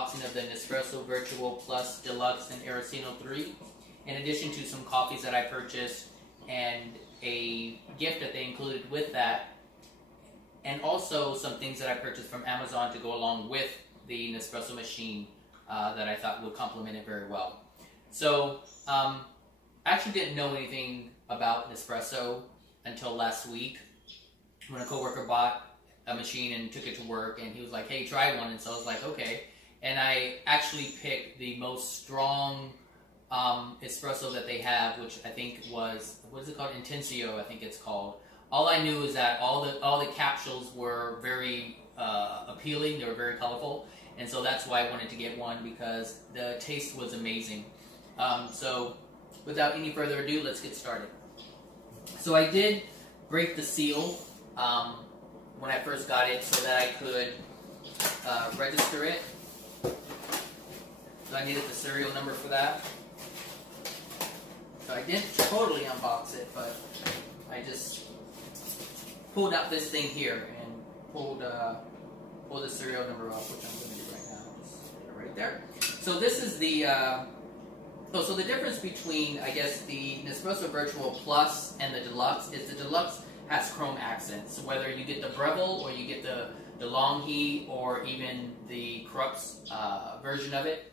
unboxing of the Nespresso Virtuo Plus Deluxe and Aracino 3, in addition to some coffees that I purchased and a gift that they included with that, and also some things that I purchased from Amazon to go along with the Nespresso machine that I thought would complement it very well. So I actually didn't know anything about Nespresso until last week when a coworker bought a machine and took it to work, and he was like, hey, try one. And so I was like, okay. And I actually picked the most strong espresso that they have, which I think was, what is it called? Intensio, I think it's called. All I knew is that all the capsules were very appealing. They were very colorful, and so that's why I wanted to get one, because the taste was amazing. So without any further ado, let's get started. So I did break the seal when I first got it so that I could register it. So I needed the serial number for that. So I didn't totally unbox it, but I just pulled out this thing here and pulled the serial number off, which I'm going to do right now. Just put it right there. So this is the so the difference between, I guess, the Nespresso Virtuo Plus and the Deluxe is the Deluxe has chrome accents. So whether you get the Breville or you get the Long Heat or even the Krups version of it,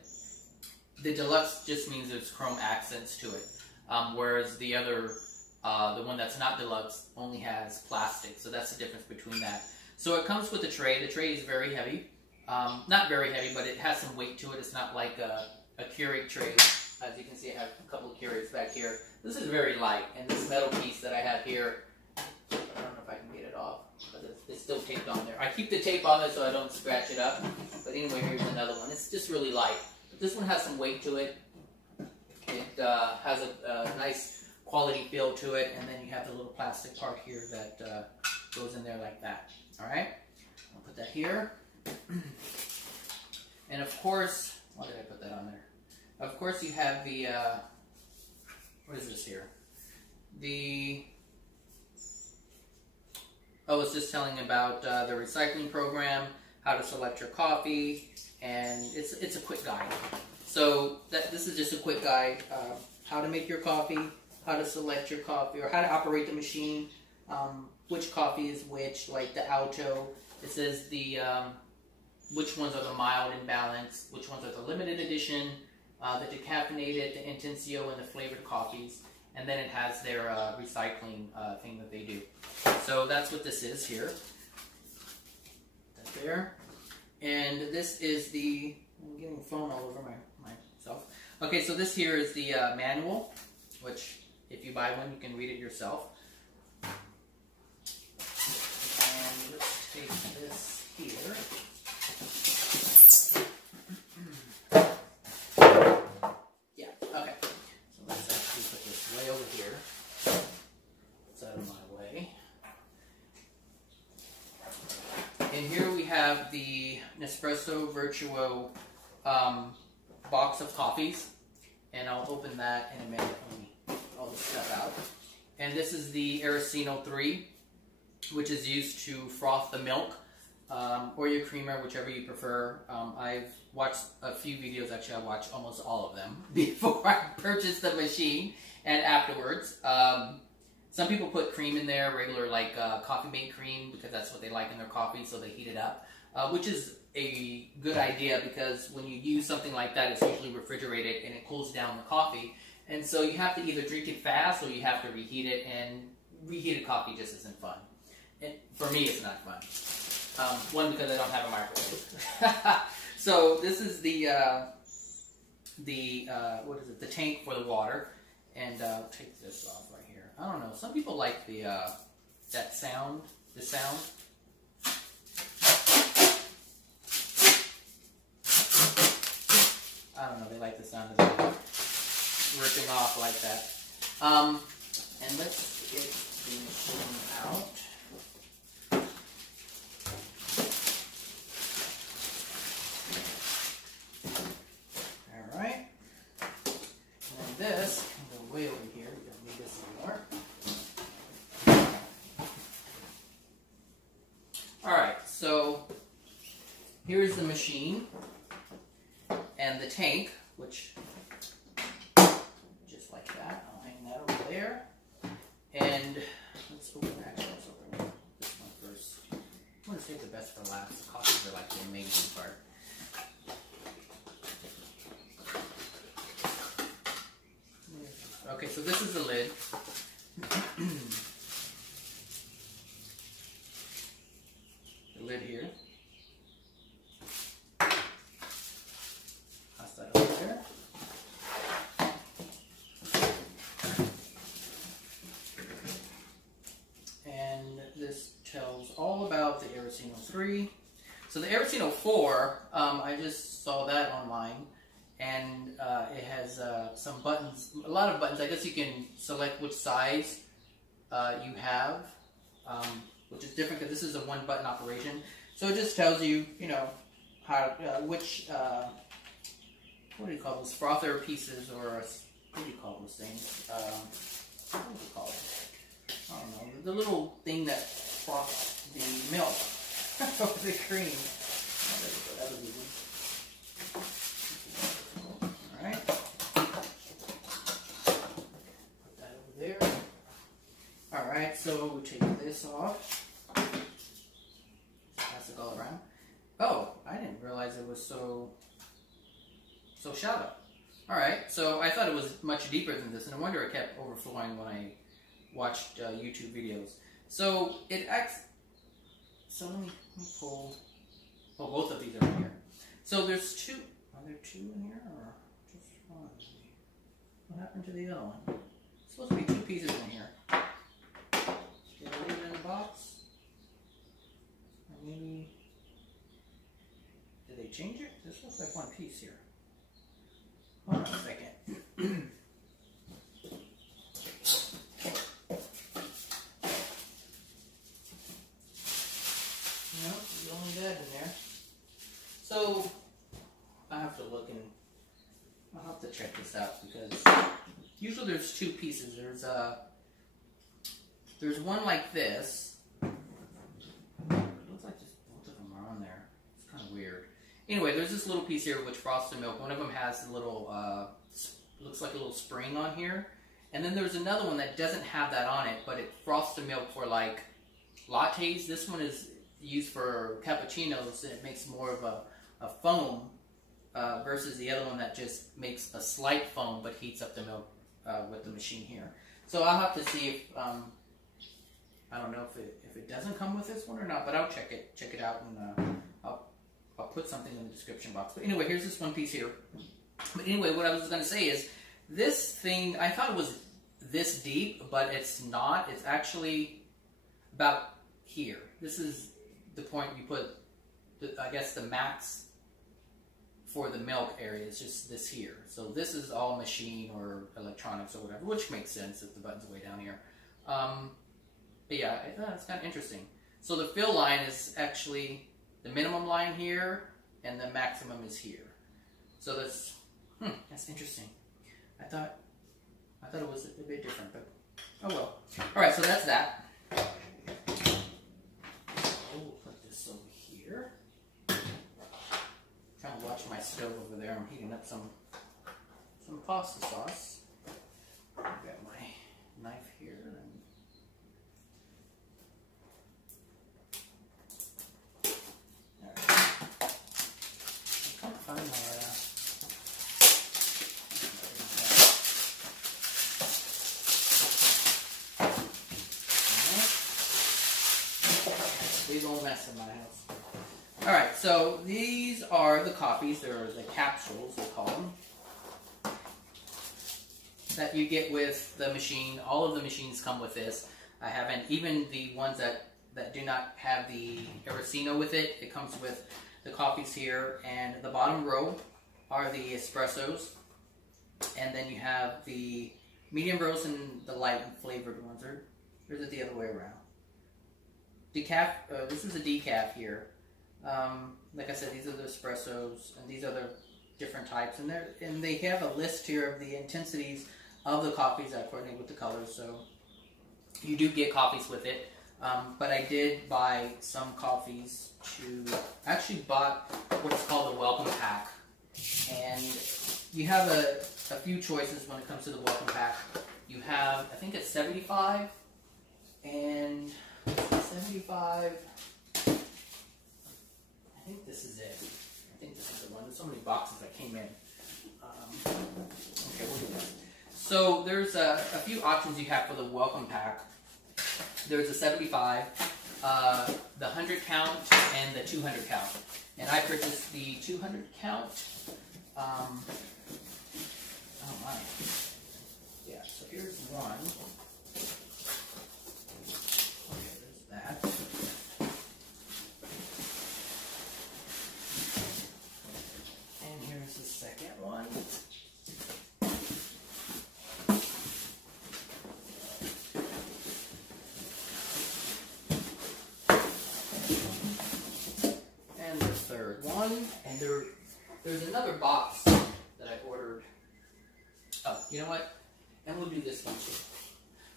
the Deluxe just means there's chrome accents to it. Whereas the other, the one that's not Deluxe, only has plastic. So that's the difference between that. So it comes with a tray. The tray is very heavy. Not very heavy, but it has some weight to it. It's not like a Keurig tray. As you can see, I have a couple of Keurigs back here. This is very light. And this metal piece that I have here, I don't know if I can get it off, but it's still taped on there. I keep the tape on it so I don't scratch it up. But anyway, here's another one. It's just really light. But this one has some weight to it. It has a nice quality feel to it, and then you have the little plastic part here that goes in there like that. All right, I'll put that here. And of course, why did I put that on there? Of course, you have the what is this here? It's just telling about the recycling program, how to select your coffee, and it's a quick guide. So this is just a quick guide, how to make your coffee, how to select your coffee, or how to operate the machine, which coffee is which, like the Alto. It says the which ones are the mild and balanced, which ones are the limited edition, the decaffeinated, the Intensio, and the flavored coffees. And then it has their recycling thing that they do. So that's what this is here. That's there. And this is the, I'm getting foam all over myself. Okay, so this here is the manual, which if you buy one, you can read it yourself. And let's take this here. Yeah, okay. So let's actually put this way over here. It's out of my way. And here we have the Nespresso Virtuo box of coffees, and I'll open that in a minute. Let me get all this stuff out. And this is the Aracino 3, which is used to froth the milk, or your creamer, whichever you prefer. I've watched a few videos, actually I watched almost all of them before I purchased the machine and afterwards. Some people put cream in there, regular like coffee mate cream, because that's what they like in their coffee, so they heat it up, which is a good idea, because when you use something like that, it's usually refrigerated and it cools down the coffee, and so you have to either drink it fast or you have to reheat it, and reheated coffee just isn't fun. And for me, it's not fun. One, because I don't have a microwave. So this is the what is it? The tank for the water, and I'll take this off right here. I don't know. Some people like the that sound. The sound. I don't know, they like the sound of it ripping off like that. And let's get the machine out. Alright. And then this can go way over here. We don't need this anymore. Alright, so here's the machine. tank, which just like that. I'll hang that over there. And let's open actually let's open this one first. I'm gonna save the best for last. The coffees are like the amazing part. Okay, so this is the lid. The lid here. Pass that over there. And this tells all about the Aracino 3. So the Aracino 4, I just saw that online. And it has some buttons, a lot of buttons. I guess you can select which size you have, which is different because this is a one-button operation. So it just tells you, you know, how which what do you call those frother pieces, or what do you call those things? What do you call it? I don't know. The little thing that froths the milk over the cream. Oh, there we go. That was easy. Alright. Put that over there. Alright, so we take this off. Pass it all around. Oh, I didn't realize it was so shallow. Alright, so I thought it was much deeper than this, and no wonder it kept overflowing when I watched YouTube videos. So it acts. So let me pull. Oh, both of these are in here. So there's two. Are there two in here, or just one? What happened to the other one? It's supposed to be two pieces in here. Did I leave it in the box? Or maybe. Did they change it? This looks like one piece here. Hold on a second. Nope, there's only that in there. So I have to look, and I'll have to check this out, because usually there's two pieces. There's one like this. It looks like just both of them are on there. It's kind of weird. Anyway, there's this little piece here which froths the milk. One of them has a little, looks like a little spring on here. And then there's another one that doesn't have that on it, but it froths the milk for like lattes. This one is used for cappuccinos, and it makes more of a foam versus the other one that just makes a slight foam but heats up the milk with the machine here. So I'll have to see if I don't know if it doesn't come with this one or not, but I'll check it out, and I'll put something in the description box. But anyway, here's this one piece here. But anyway, what I was going to say is, this thing, I thought it was this deep, but it's not. It's actually about here. This is the point you put, I guess, the max for the milk area is just this here. So this is all machine or electronics or whatever, which makes sense if the button's way down here. But yeah, it's kind of interesting. So the fill line is actually the minimum line here, and the maximum is here. So that's interesting. I thought it was a bit different, but oh well. All right, so that's that. We'll put this over here. Trying to watch my stove over there. I'm heating up some pasta sauce. I've got my knife here. Big old mess in my house. Alright, so these are the coffees. They're the capsules, they call them, that you get with the machine. All of the machines come with this. I haven't, even the ones that do not have the Aracino with it, it comes with the coffees here, and the bottom row are the espressos, and then you have the medium roast and the light and flavored ones, or is it the other way around? Decaf, this is a decaf here. Like I said, these are the espressos, and these are the different types, and they have a list here of the intensities of the coffees that coordinate with the colors, so you do get coffees with it. But I did buy some coffees I actually bought what's called a welcome pack, And you have a few choices when it comes to the welcome pack. You have, I think it's 75 and 75. I think this is it. I think this is the one. There's so many boxes that came in. Okay, we'll do this. So there's a few options you have for the welcome pack. There's a 75, the 100 count, and the 200 count. And I purchased the 200 count. Oh my. Yeah, so here's one. Okay, there's that. And here's the second one. And the third one. And there's another box that I ordered. Oh, you know what? And we'll do this one too.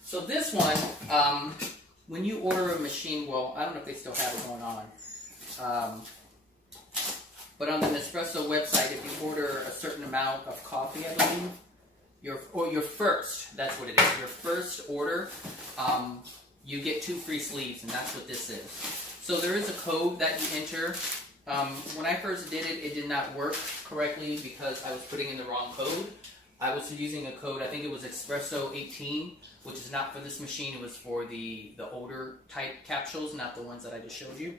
So this one, when you order a machine, well, I don't know if they still have it going on, but on the Nespresso website, if you order a certain amount of coffee, I believe, your first, that's what it is, your first order, you get 2 free sleeves, and that's what this is. So there is a code that you enter. When I first did it, it did not work correctly because I was putting in the wrong code. I was using a code, I think it was Espresso 18, which is not for this machine. It was for the older type capsules, not the ones that I just showed you,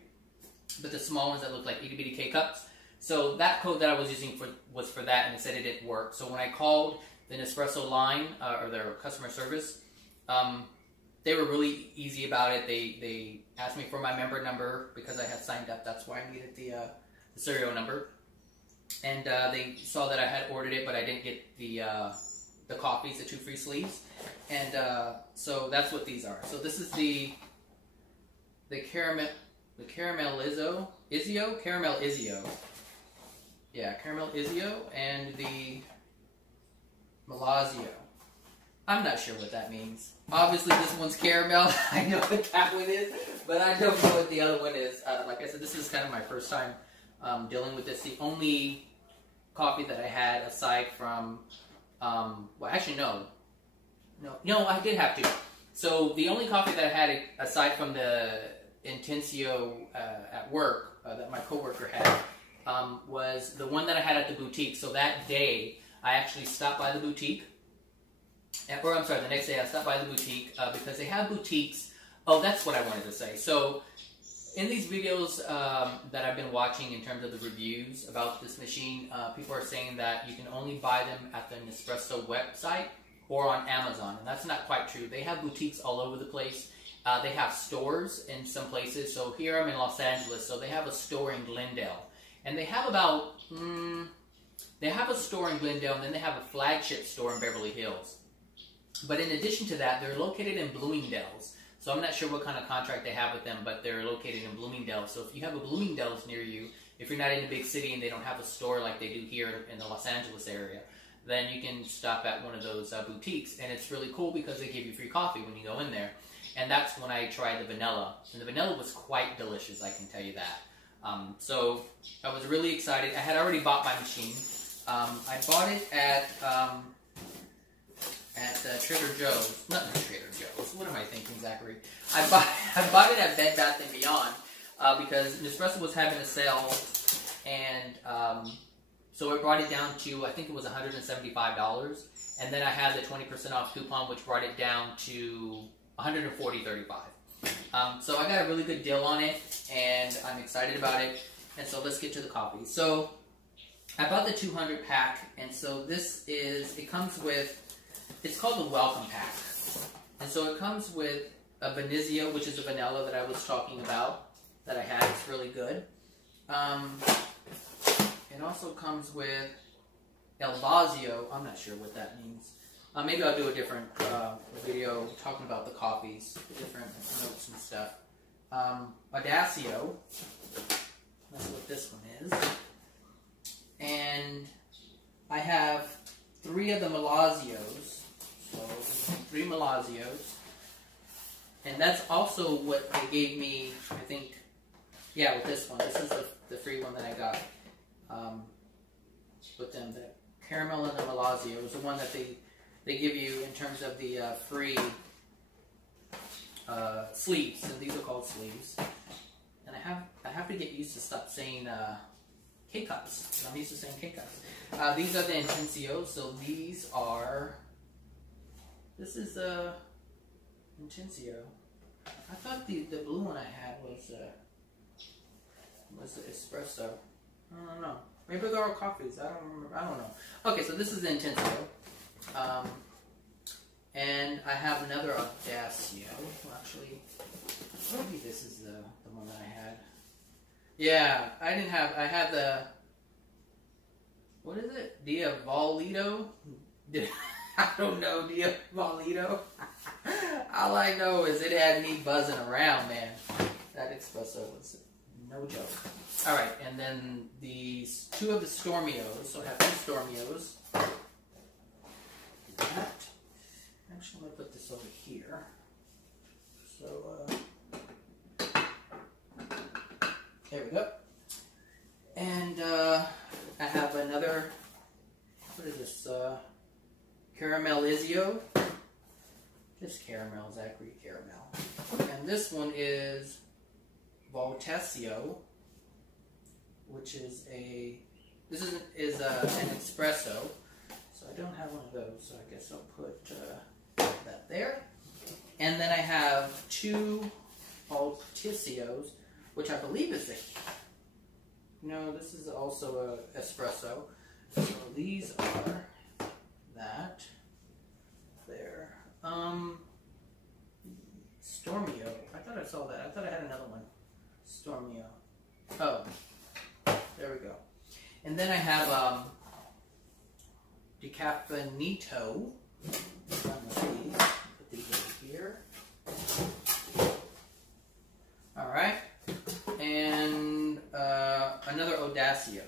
but the small ones that look like itty bitty K-cups. So that code that I was using was for that, and it said it didn't work. So when I called the Nespresso line, or their customer service, they were really easy about it. They asked me for my member number because I had signed up. That's why I needed the serial number. And they saw that I had ordered it, but I didn't get the coffees, the 2 free sleeves. And so that's what these are. So this is the caramel Izio. Yeah, caramel Izio, and the Malazio. I'm not sure what that means. Obviously, this one's caramel. I know what that one is, but I don't know what the other one is. Like I said, this is kind of my first time dealing with this. The only coffee that I had aside from, well, actually, no, I did have to. So the only coffee that I had aside from the Intensio at work that my coworker had was the one that I had at the boutique. So that day, I actually stopped by the boutique. Or I'm sorry, the next day I stopped by the boutique because they have boutiques. Oh, that's what I wanted to say. So in these videos that I've been watching in terms of the reviews about this machine, people are saying that you can only buy them at the Nespresso website or on Amazon, and that's not quite true. They have boutiques all over the place. They have stores in some places. So here I'm in Los Angeles, so they have a store in Glendale. And they have about, they have a store in Glendale, and then they have a flagship store in Beverly Hills. But in addition to that, they're located in Bloomingdale's. So I'm not sure what kind of contract they have with them, but they're located in Bloomingdale's. So if you have a Bloomingdale's near you, if you're not in a big city and they don't have a store like they do here in the Los Angeles area, then you can stop at one of those boutiques. And it's really cool because they give you free coffee when you go in there. And that's when I tried the vanilla. And the vanilla was quite delicious, I can tell you that. So I was really excited. I had already bought my machine. I bought it at Trader Joe's. Not Trader Joe's. What am I thinking, Zachary? I bought it at Bed Bath & Beyond because Nespresso was having a sale, and so it brought it down to, I think it was $175, and then I had the 20% off coupon, which brought it down to $140.35. So I got a really good deal on it, and I'm excited about it. And so let's get to the coffee. So I bought the 200 pack, and so this is, it comes with, it's called the Welcome Pack. And so it comes with a Vanizio, which is a vanilla that I was talking about, that I had. It's really good. It also comes with El Vazio. I'm not sure what that means. Maybe I'll do a different video talking about the coffees, different notes and stuff. Audacio, that's what this one is. And I have 3 of the Malazios, so 3 Malazios. And that's also what they gave me, I think, yeah, with this one. This is the free one that I got. with them. The caramel and the Malazio was the one that they give you in terms of the free sleeves, and these are called sleeves. And I have to get used to stop saying K-cups. I'm used to saying K-cups. These are the Intensios. So these are. This is Intensio. I thought the blue one I had was the espresso. I don't know. Maybe they're all coffees. I don't remember. I don't know. Okay, so this is the Intensio. And I have another Audacio. Well, actually, maybe this is the one that I had. Yeah, I had the, what is it? Diavolito? I don't know, Diavolito. All I know is it had me buzzing around, man. That espresso was no joke. All right, and then these two of the Stormios. So I have two Stormios. That. Actually, I'm going to put this over here. So, there we go. And I have another, what is this? Caramelizio. Just caramel, Zachary caramel. And this one is Voltesio, which is this is an espresso. So I don't have one of those, so I guess I'll put that there. And then I have two Alticios, which I believe is this is also a espresso. So these are that there. Stormio. I thought I saw that. I thought I had another one. Stormio. Oh, there we go. And then I have Decaffeinito. Put these over here. All right. And another Audacio.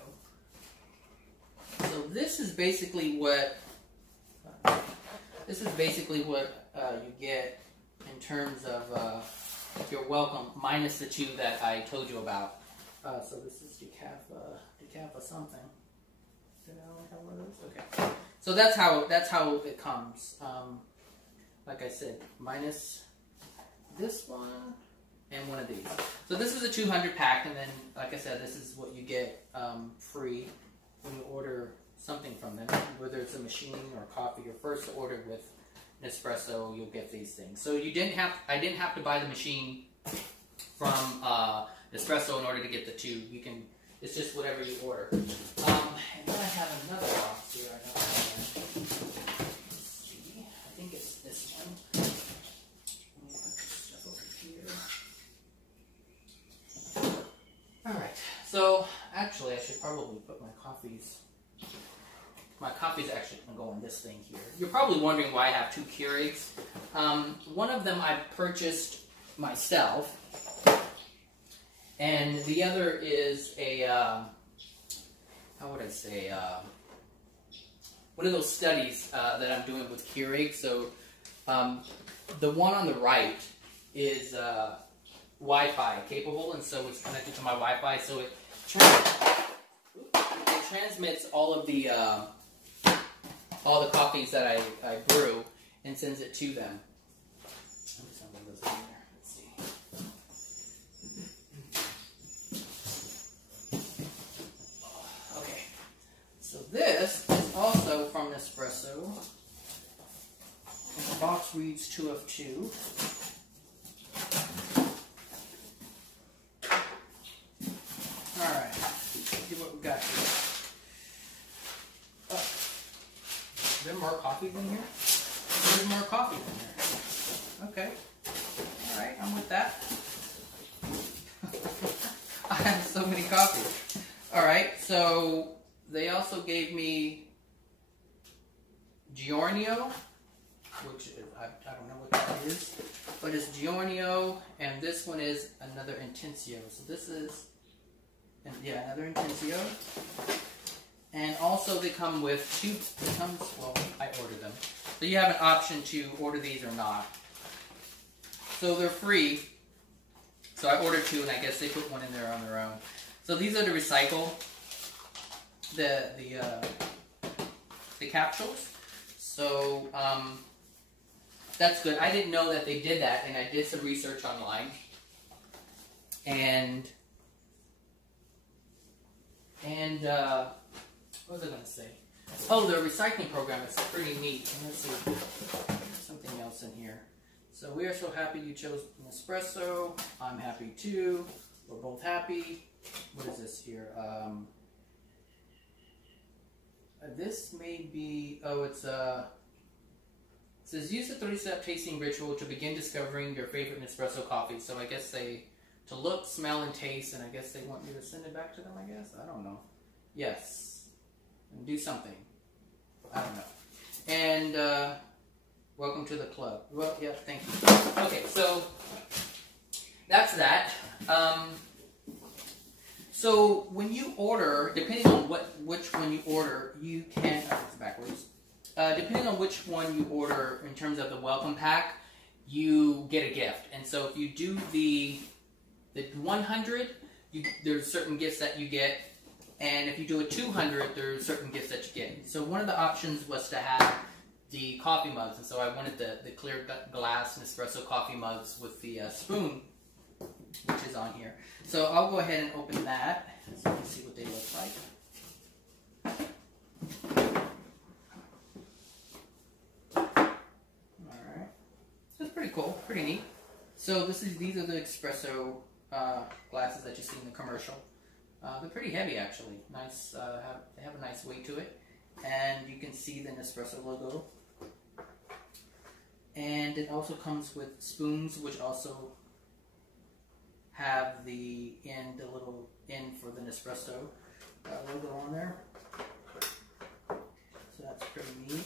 So this is basically what you get in terms of your welcome, minus the two that I told you about. So this is Decaffa something. Did I only have one of those? Okay. So that's how it comes. Like I said, minus this one and one of these. So this is a 200 pack, and then, like I said, this is what you get free when you order something from them, whether it's a machine or coffee. Your first order with Nespresso, you'll get these things. So I didn't have to buy the machine from Nespresso in order to get the two. It's just whatever you order. And then I have another box here. I don't know. Let's see. I think it's this one. Let me put this stuff over here. All right. So actually, I should probably put my coffees. My coffees actually can go in this thing here. You're probably wondering why I have two Keurigs. One of them I purchased myself, and the other is a, how would I say, one of those studies that I'm doing with Keurig. So the one on the right is Wi-Fi capable, and so it's connected to my Wi-Fi, so it transmits all the coffees that I brew and sends it to them. Let me send one of those in there. Let's see. Okay. So this is also from Nespresso. The box reads 2 of 2. Alright. Let's see what we got here. Is there more coffee in here? There's more coffee in here. Okay. Alright, I'm with that. I have so many coffees. Alright, so they also gave me Giornio, which I don't know what that is, but it's Giornio, and this one is another Intensio. So this is, another Intensio. And also they come with well, I ordered them. So you have an option to order these or not. So they're free. So I ordered 2, and I guess they put one in there on their own. So these are to recycle. the capsules. So that's good. I didn't know that they did that, and I did some research online. And what was I going to say? Oh, the recycling program is pretty neat. Let's see, something else in here. So we are so happy you chose Nespresso. I'm happy too. We're both happy. What is this here? This may be, it says use the 30-step tasting ritual to begin discovering your favorite Nespresso coffee. So I guess to look, smell, and taste, and I guess they want you to send it back to them, I guess? I don't know. Yes. And do something. I don't know. And welcome to the club. Well, yeah, thank you. Okay, so that's that. So when you order, depending on which one you order, you can, it's backwards. Depending on which one you order in terms of the welcome pack, you get a gift. And so if you do the 100, there's certain gifts that you get. And if you do a 200, there's certain gifts that you get. So one of the options was to have the coffee mugs. And so I wanted the clear glass Nespresso coffee mugs with the spoon, which is on here. So I'll go ahead and open that so you can see what they look like. Alright. That's pretty cool, pretty neat. So these are the espresso glasses that you see in the commercial. They're pretty heavy actually. Nice, they have a nice weight to it. And you can see the Nespresso logo. And it also comes with spoons, which also have the little end for the Nespresso logo on there. So that's pretty neat.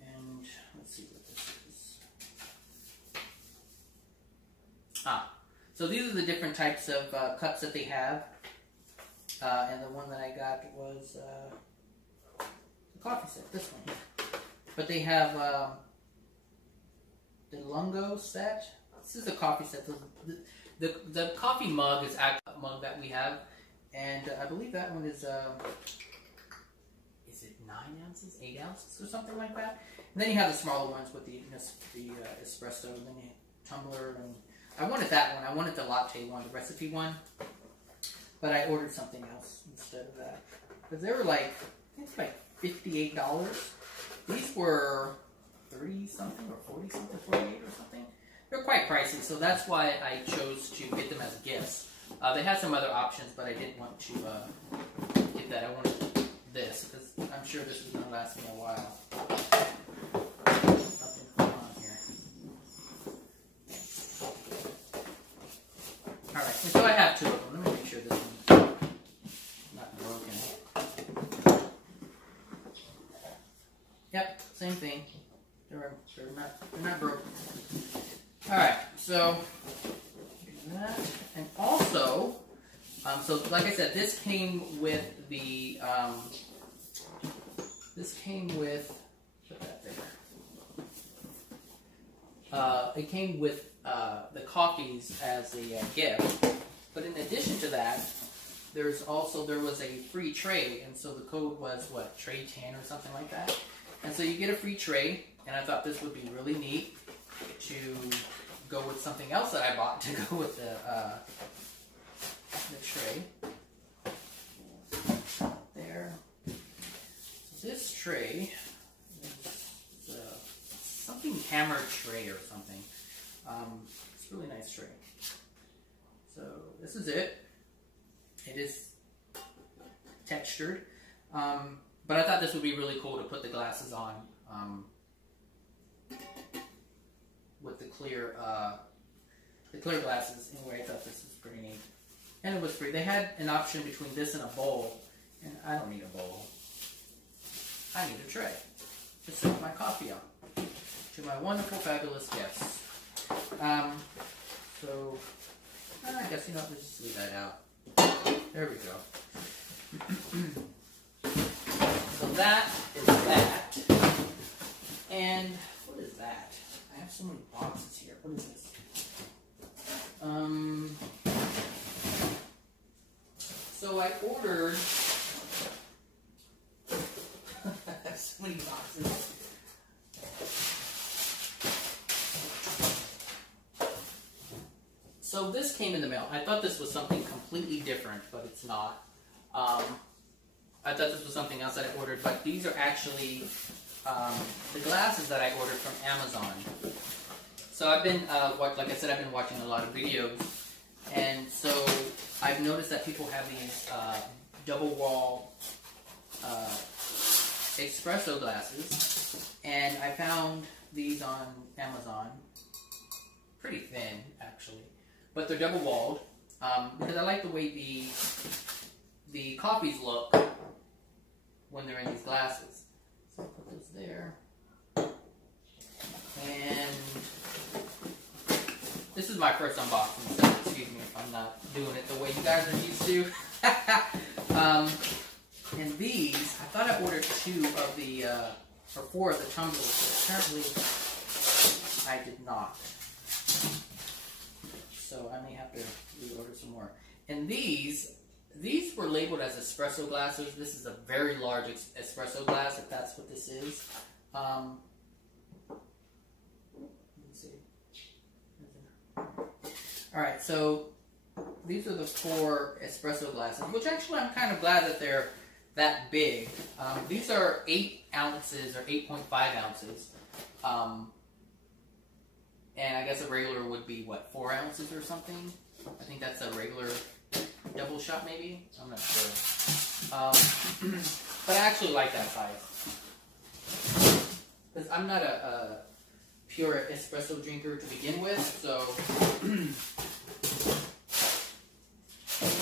And let's see what this is. So these are the different types of cups that they have. And the one that I got was the coffee set, this one here. But they have the Lungo set. This is the coffee set. The coffee mug is actually a mug that we have, and I believe that one is it 9 ounces, 8 ounces, or something like that. And then you have the smaller ones with the espresso, and then you tumbler. And I wanted that one. I wanted the latte one, the recipe one, but I ordered something else instead of that because they were like, I think it's like $58. These were 30 something or 40 something, 48 or something. They're quite pricey, so that's why I chose to get them as gifts. They had some other options, but I didn't want to get that. I wanted this, because I'm sure this is going to last me a while. Something going on here. Alright, so I have two of them. Let me make sure this one's not broken. Yep, same thing. They're not broken. Alright, so that, and also, so like I said, this came with the, put that there. It came with the coffees as a gift, but in addition to that, there was a free tray, and so the code was, what, tray 10 or something like that. And so you get a free tray, and I thought this would be really neat to go with something else that I bought to go with the tray. There. So this tray is something hammer tray or something. It's a really nice tray. So this is it. It is textured. But I thought this would be really cool to put the glasses on with the clear glasses. Anyway, I thought this was pretty neat. And it was free. They had an option between this and a bowl, and I don't need a bowl. I need a tray to serve my coffee on to my wonderful, fabulous guests. So I guess, you know, let's just leave that out. There we go. So that is that. And what is that? I have so many boxes here. What is this? So I ordered many boxes. So this came in the mail. I thought this was something completely different, but it's not. I thought this was something else that I ordered, but these are actually the glasses that I ordered from Amazon. So I've been, like I said, I've been watching a lot of videos, and so I've noticed that people have these double wall espresso glasses, and I found these on Amazon. Pretty thin, actually, but they're double walled because I like the way the coffees look when they're in these glasses. So I'll put those there. And this is my first unboxing, so excuse me if I'm not doing it the way you guys are used to. And these, I thought I ordered 2 of the, or 4 of the tumblers, but apparently I did not. So I may have to reorder some more. And these were labeled as espresso glasses. This is a very large espresso glass, if that's what this is. Let me see. Alright, so these are the 4 espresso glasses, which actually I'm kind of glad that they're that big. These are 8 ounces or 8.5 ounces. And I guess a regular would be, what, 4 ounces or something? I think that's a regular double shot, maybe? I'm not sure. But I actually like that size. Because I'm not a pure espresso drinker to begin with, so...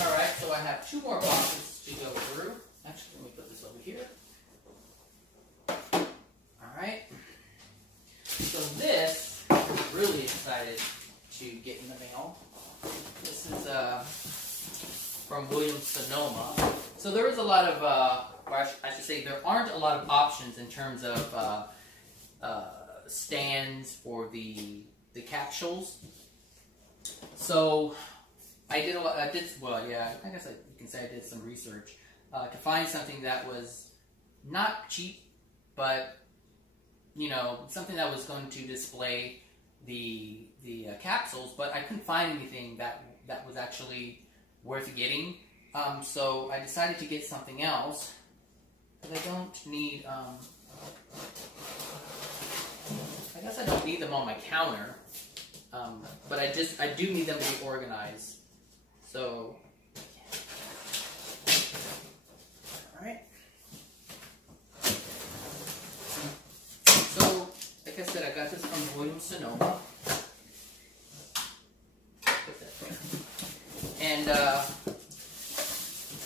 Alright, so I have 2 more boxes to go through. Actually, let me put this over here. Alright. So this... really excited to get in the mail. This is from SONOMA. So there is a lot of, or I should say, there aren't a lot of options in terms of stands for the capsules. So I did a lot. Well, yeah. I guess you can say I did some research to find something that was not cheap, but you know, something that was going to display the capsules, but I couldn't find anything that was actually worth getting. So I decided to get something else because I don't need. I guess I don't need them on my counter, but I do need them to be organized. So, all right. So, like I said, I got this from SONOMA. Put that there. And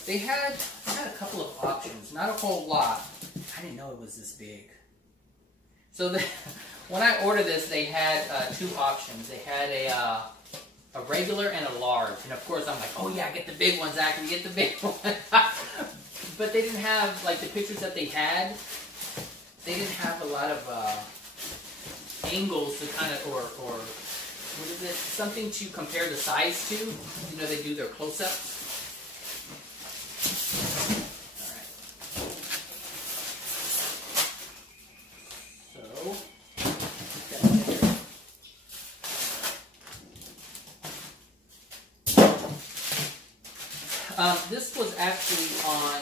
they had a couple of options, not a whole lot. I didn't know it was this big. So when I ordered this, they had 2 options. They had a regular and a large. And of course, I'm like, oh yeah, get the big one, Zach, get the big one. But they didn't have, like, the pictures that they had. They didn't have a lot of angles to kind of, or what is it? Something to compare the size to. You know, they do their close-ups. This was actually on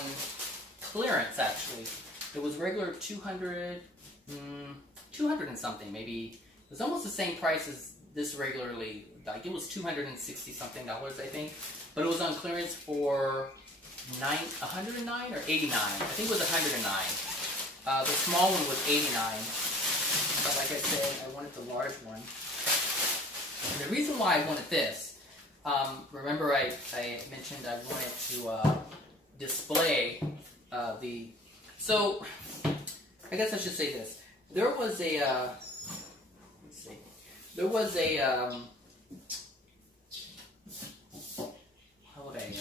clearance, actually. It was regular 200 and something, maybe. It was almost the same price as this regularly. Like, it was $260 something, I think. But it was on clearance for $109 or $89. I think it was $109. The small one was $89. But like I said, I wanted the large one. And the reason why I wanted this, remember I mentioned I wanted to display the... So, I guess I should say this. There was a... let's see. There was a... how would I...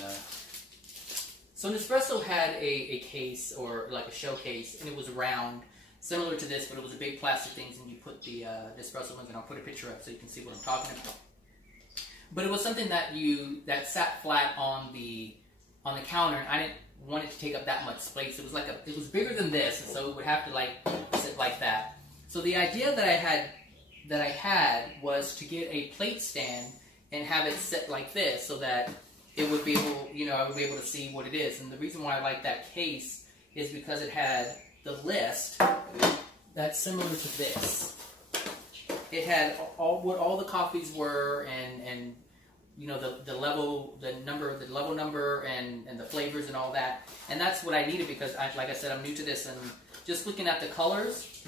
So Nespresso had a case, or like a showcase, and it was round, similar to this, but it was a big plastic thing, and you put the Nespresso ones, and I'll put a picture up so you can see what I'm talking about. But it was something that sat flat on the counter, and I didn't want it to take up that much space. It was like it was bigger than this, and so it would have to like sit like that. So the idea that I had was to get a plate stand and have it sit like this, so that it would be able, you know, I would be able to see what it is. And the reason why I like that case is because it had the list that's similar to this. It had what all the coffees were, and you know, the level number, and the flavors and all that. And that's what I needed, because like I said, I'm new to this, and just looking at the colors,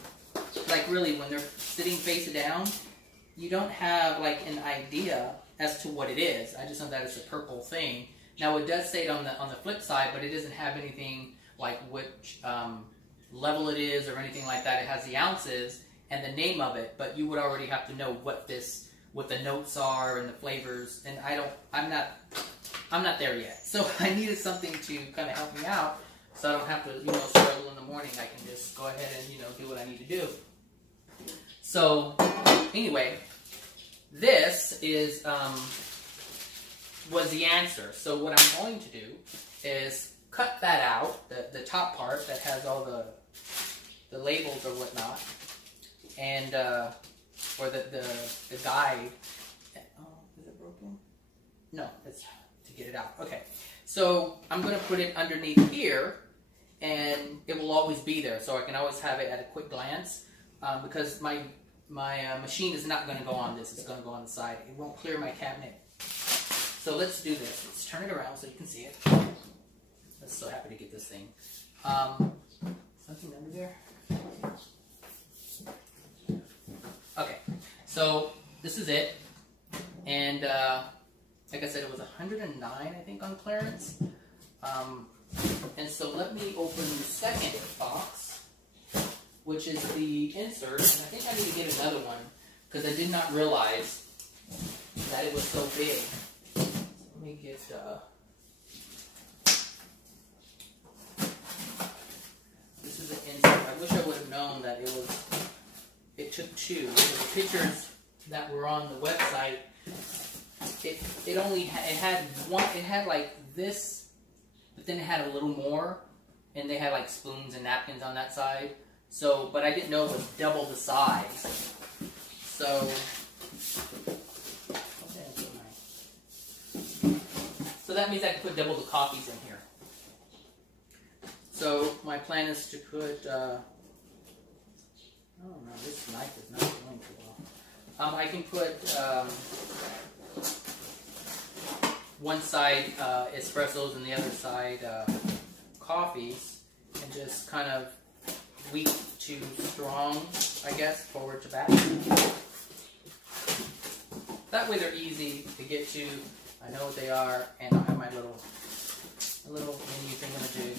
like really when they're sitting face down, you don't have like an idea as to what it is. I just know that it's a purple thing. Now it does say it on the flip side, but it doesn't have anything like which level it is or anything like that. It has the ounces and the name of it, but you would already have to know what the notes are and the flavors. And I'm not there yet. So I needed something to kind of help me out, so I don't have to, you know, struggle in the morning. I can just go ahead and, you know, do what I need to do. So anyway, this is was the answer. So what I'm going to do is cut that out, the top part that has all the labels or whatnot, and or the guide. Oh, is it broken? No, it's to get it out. Okay, so I'm going to put it underneath here, and it will always be there, so I can always have it at a quick glance, because my machine is not going to go on this. It's going to go on the side. It won't clear my cabinet. So let's do this. Let's turn it around so you can see it. I'm so happy to get this thing. Something under there? Okay, so this is it. And like I said, it was $109, I think, on clearance. And so let me open the second box, which is the insert. And I think I need to get another one, because I did not realize that it was so big. So let me get... this is an insert. I wish I would have known that it took two. The pictures that were on the website, it had one. It had like this, but then it had a little more, and they had like spoons and napkins on that side. So, but I didn't know it was double the size. So that means I can put double the coffees in here. So my plan is to put, oh no, this knife is not going too well. I can put one side espressos and the other side coffees, and just kind of weak to strong, I guess, forward to back. That way they're easy to get to. I know what they are, and I have my little menu thing I'm going to do.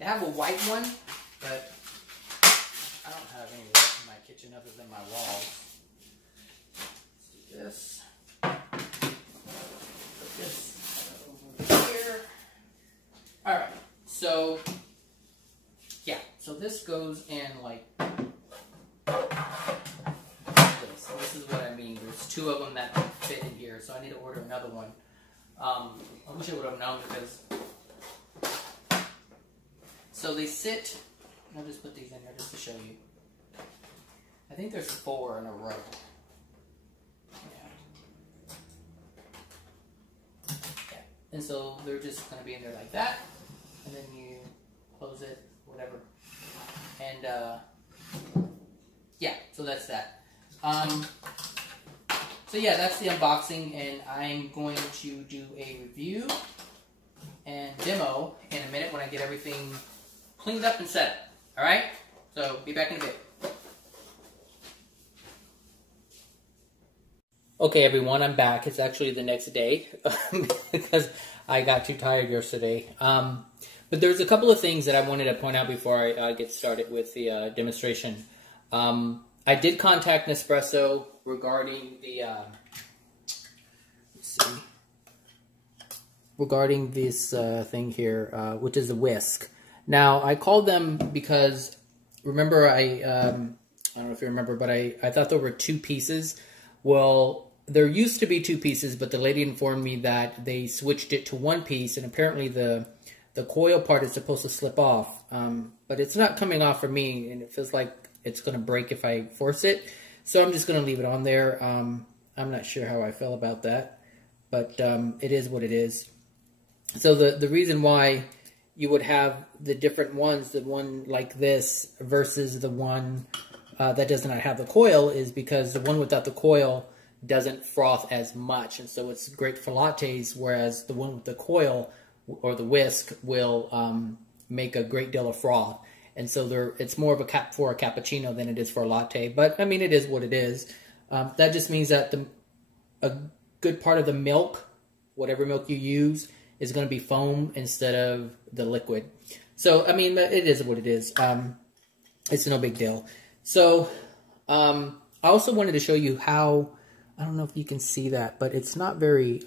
I have a white one, but I don't have any left in my kitchen other than my walls. Let's do this. Put this over here. Alright, so yeah, so this goes in like this. So this is what I mean. There's two of them that fit in here, so I need to order another one. I wish I would have known, because so they sit, I'll just put these in there just to show you. I think there's 4 in a row. Yeah. And so they're just going to be in there like that. And then you close it, whatever. And yeah, so that's that. So yeah, that's the unboxing, and I'm going to do a review and demo in a minute when I get everything cleaned up and set. Alright? So, be back in a bit. Okay everyone, I'm back. It's actually the next day because I got too tired yesterday. But there's a couple of things that I wanted to point out before I get started with the demonstration. I did contact Nespresso regarding the let's see. regarding this thing here, which is a whisk. Now, I called them because, remember, I don't know if you remember, but I thought there were 2 pieces. Well, there used to be 2 pieces, but the lady informed me that they switched it to 1 piece, and apparently the coil part is supposed to slip off. But it's not coming off for me, and it feels like it's going to break if I force it. So I'm just going to leave it on there. I'm not sure how I feel about that, but it is what it is. So the reason why you would have the different ones, the one like this versus the one that does not have the coil, is because the one without the coil doesn't froth as much, and so it's great for lattes, whereas the one with the coil or the whisk will make a great deal of froth. And so it's more of for a cappuccino than it is for a latte. But, I mean, it is what it is. That just means that a good part of the milk, whatever milk you use, is going to be foam instead of the liquid. So, I mean, it is what it is. It's no big deal. So, I also wanted to show you how, I don't know if you can see that, but it's not very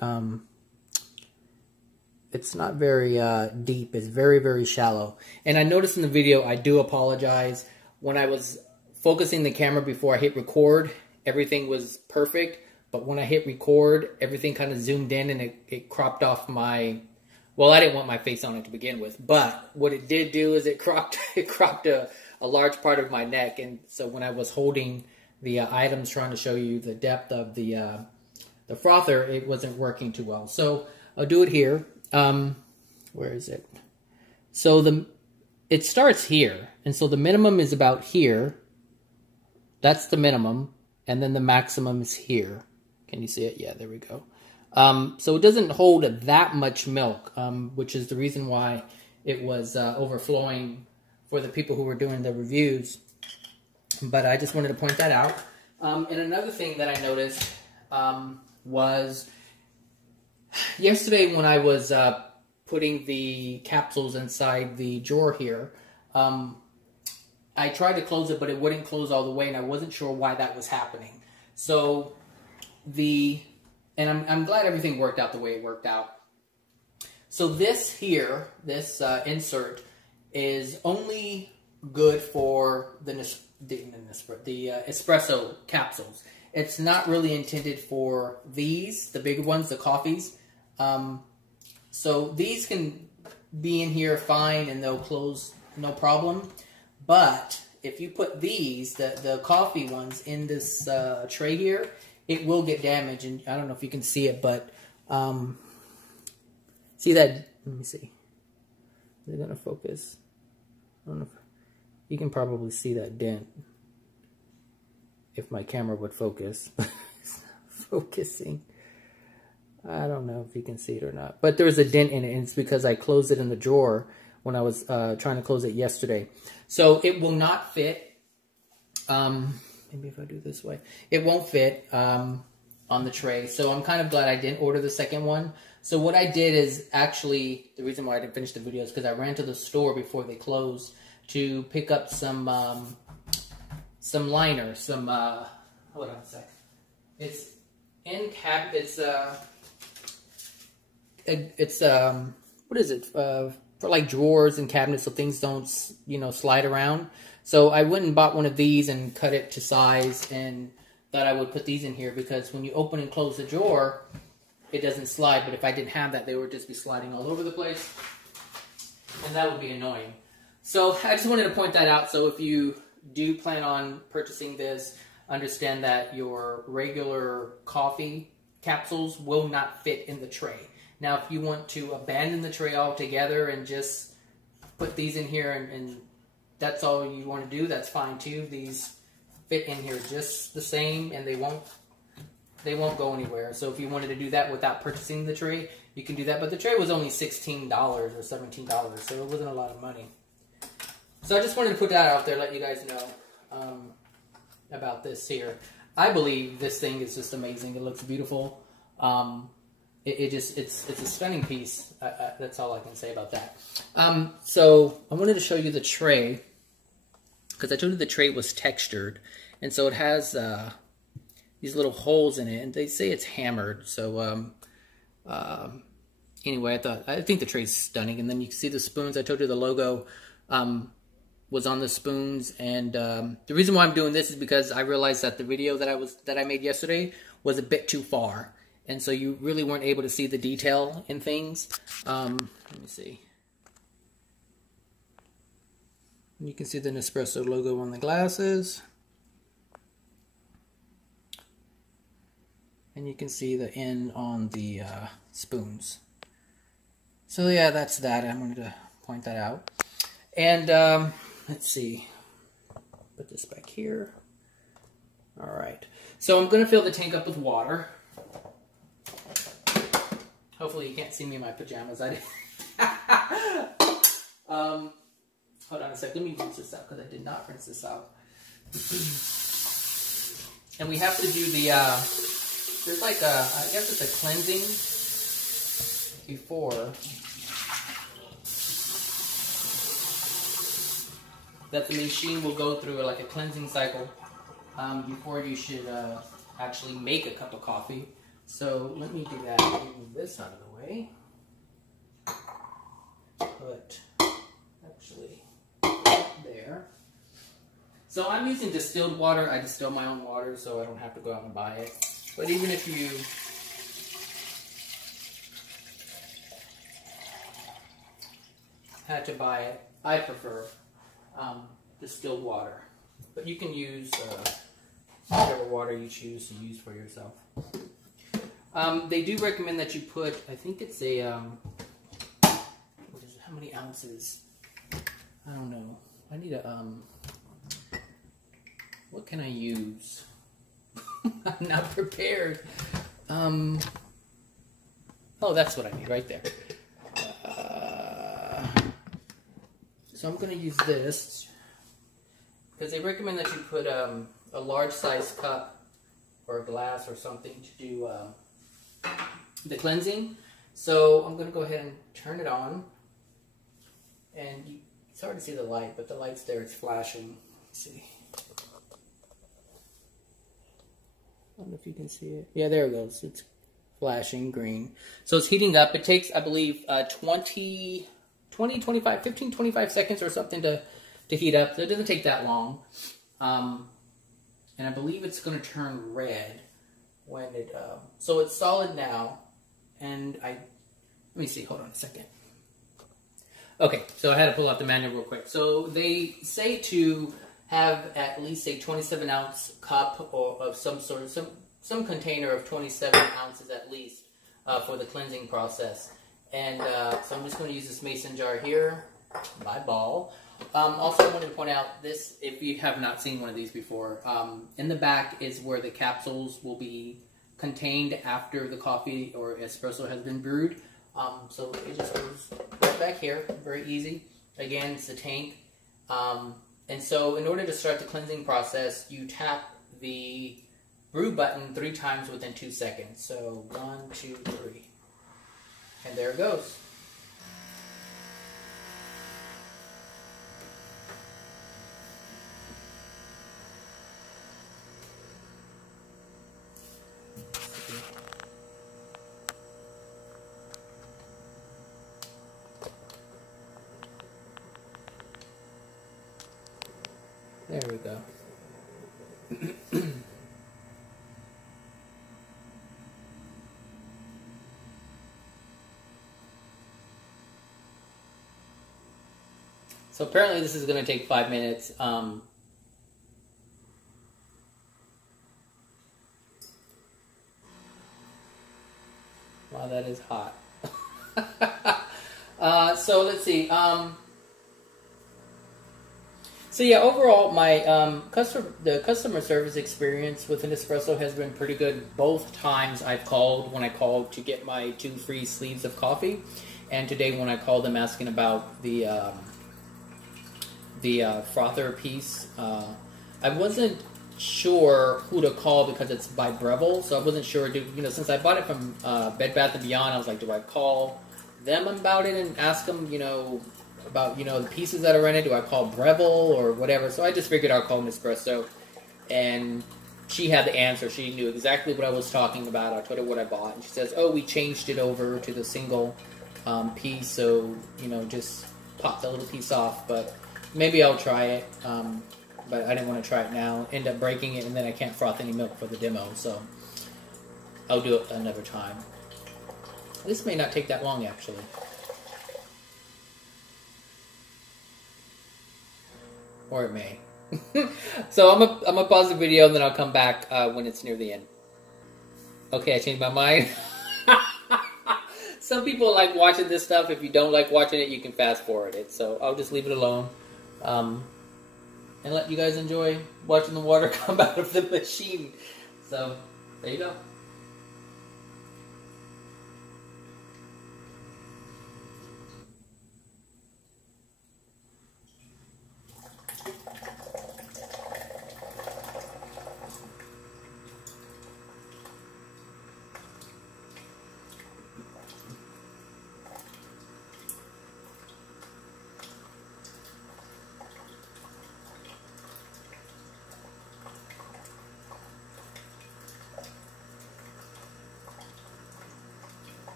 deep. It's very, very shallow. And I noticed in the video, I do apologize. When I was focusing the camera before I hit record, everything was perfect. But when I hit record, everything kind of zoomed in and it cropped off my... Well, I didn't want my face on it to begin with. But what it did do is it cropped a large part of my neck. And so when I was holding the items, trying to show you the depth of the frother, it wasn't working too well. So I'll do it here. Where is it? So it starts here, and so the minimum is about here. That's the minimum, and then the maximum is here. Can you see it? Yeah, there we go. So it doesn't hold that much milk, which is the reason why it was overflowing for the people who were doing the reviews. But I just wanted to point that out. And another thing that I noticed was yesterday when I was putting the capsules inside the drawer here, I tried to close it, but it wouldn't close all the way, and I wasn't sure why that was happening. So I'm glad everything worked out the way it worked out. So this here, this insert, is only good for the espresso capsules. It's not really intended for these, the bigger ones, the coffees. So these can be in here fine and they'll close no problem. But if you put these, the coffee ones, in this tray here, it will get damaged. And I don't know if you can see it, but see that? Let me see. Is it going to focus? I don't know if you can probably see that dent. If my camera would focus. It's not focusing. I don't know if you can see it or not. But there's a dent in it, and it's because I closed it in the drawer when I was trying to close it yesterday. So it will not fit. Maybe if I do it this way. It won't fit on the tray. So I'm kind of glad I didn't order the second one. So what I did is actually, the reason why I didn't finish the video is because I ran to the store before they closed to pick up some liner, hold on a sec. It's what is it? For like drawers and cabinets so things don't, slide around. So I went and bought one of these and cut it to size and thought I would put these in here because when you open and close the drawer, it doesn't slide. But if I didn't have that, they would just be sliding all over the place. And that would be annoying. So I just wanted to point that out. So if you do plan on purchasing this, understand that your regular coffee capsules will not fit in the tray. Now, if you want to abandon the tray altogether and just put these in here and that's all you want to do, that's fine too. These fit in here just the same and they won't go anywhere. So if you wanted to do that without purchasing the tray, you can do that. But the tray was only $16 or $17, so it wasn't a lot of money. So I just wanted to put that out there, let you guys know about this here. I believe this thing is just amazing. It looks beautiful. It's a stunning piece. That's all I can say about that. So I wanted to show you the tray because I told you the tray was textured, and so it has these little holes in it, and they say it's hammered. So anyway, I think the trade's stunning. And then you can see the spoons. I told you the logo was on the spoons, and the reason why I'm doing this is because I realized that the video that I made yesterday was a bit too far, and so you really weren't able to see the detail in things. Let me see. You can see the Nespresso logo on the glasses. And you can see the N on the spoons. So yeah, that's that. I wanted to point that out. And let's see. Put this back here. All right. So I'm going to fill the tank up with water. Hopefully you can't see me in my pajamas. Hold on a sec. Let me rinse this out because I did not rinse this out. And we have to do the, there's like a, I guess it's a cleansing before. That the machine will go through like a cleansing cycle before you should actually make a cup of coffee. So let me do that. Move this out of the way. Put actually there. So I'm using distilled water. I distill my own water, so I don't have to go out and buy it. But even if you had to buy it, I prefer distilled water. But you can use whatever water you choose to use for yourself. They do recommend that you put, I think it's a, what is it, how many ounces? I don't know. I need a, what can I use? I'm not prepared. Oh, that's what I need right there. So I'm going to use this because they recommend that you put a large size cup or a glass or something to do the cleansing. So I'm going to go ahead and turn it on. And it's hard to see the light, but the light's there. It's flashing. Let's see. I don't know if you can see it. Yeah, there it goes. It's flashing green. So it's heating up. It takes, I believe, 15, 25 seconds or something to heat up. So it doesn't take that long. And I believe it's going to turn red when it, so it's solid now. And let me see, hold on a second. Okay, so I had to pull out the manual real quick. So they say to have at least a 27-ounce cup or of some sort of, some container of 27 ounces at least for the cleansing process. And so I'm just going to use this mason jar here, my ball. Also, I wanted to point out this, if you have not seen one of these before, in the back is where the capsules will be contained after the coffee or espresso has been brewed. So it just goes right back here, very easy. Again, it's the tank. And so in order to start the cleansing process, you tap the brew button 3 times within 2 seconds. So 1, 2, 3. And there it goes. There we go. So apparently this is going to take 5 minutes. Wow, that is hot. So let's see. So yeah, overall, my the customer service experience with Nespresso has been pretty good. Both times I've called, when I called to get my 2 free sleeves of coffee, and today when I called them asking about the frother piece. I wasn't sure who to call because it's by Breville, so I wasn't sure. Since I bought it from Bed Bath & Beyond, I was like, do I call them about it and ask them, about, the pieces that are in it? Do I call Breville or whatever? So I just figured I'll call Nespresso and she had the answer. She knew exactly what I was talking about. I told her what I bought, and she says, "Oh, we changed it over to the single piece, so you know, just pop that little piece off." But maybe I'll try it. But I didn't want to try it now. End up breaking it, and then I can't froth any milk for the demo. So I'll do it another time. This may not take that long, actually. Or it may. So I'm gonna pause the video and then I'll come back when it's near the end. Okay, I changed my mind. Some people like watching this stuff. If you don't like watching it, you can fast forward it. So I'll just leave it alone. And let you guys enjoy watching the water come out of the machine. So, there you go.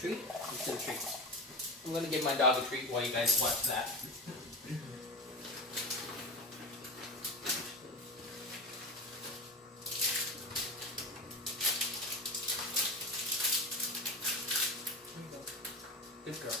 Treat? Let's do a treat. I'm gonna give my dog a treat while you guys watch that. Good girl.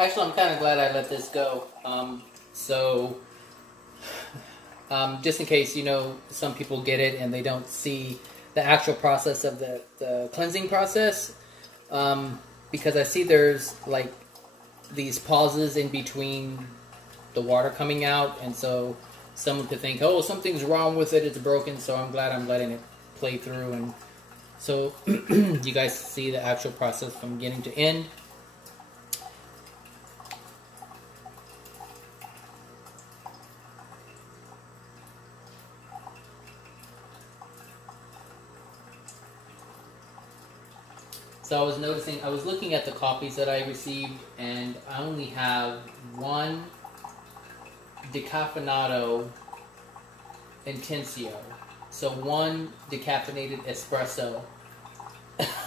Actually, I'm kind of glad I let this go. Just in case, you know, some people get it and they don't see the actual process of the cleansing process. Because I see there's like these pauses in between the water coming out, and so someone could think, oh, something's wrong with it, it's broken. So I'm glad I'm letting it play through, and so you guys see the actual process from beginning to end. So I was noticing, I was looking at the coffees that I received, and I only have one decaffeinato Intensio. So one decaffeinated espresso,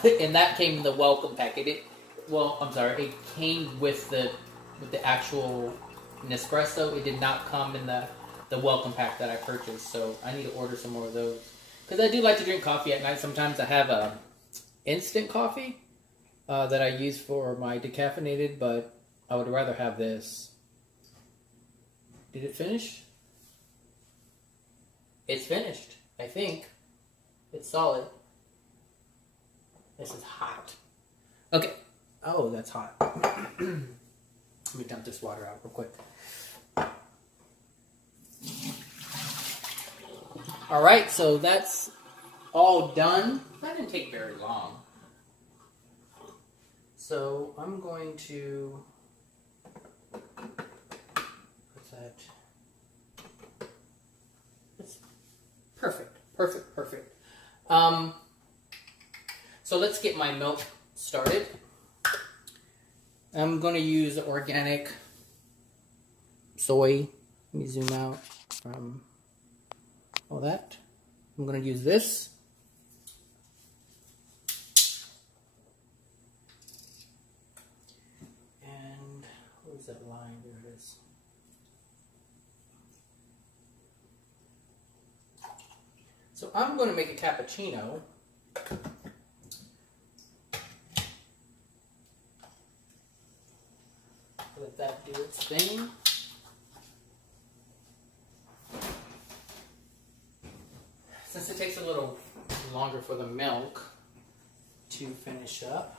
and that came in the welcome packet. It came with the actual Nespresso. It did not come in the welcome pack that I purchased. So I need to order some more of those, because I do like to drink coffee at night. Sometimes I have a instant coffee that I use for my decaffeinated, but I would rather have this. Did it finish? It's finished, I think. It's solid. This is hot. Okay. Oh, that's hot. Let me dump this water out real quick. Alright, so that's all done. That didn't take very long. So I'm going to put that. It's perfect, perfect, perfect. So let's get my milk started. I'm going to use organic soy. Let me zoom out from all that. I'm going to use this. Where's that line? There it is. So I'm going to make a cappuccino. Let that do its thing. Since it takes a little longer for the milk to finish up,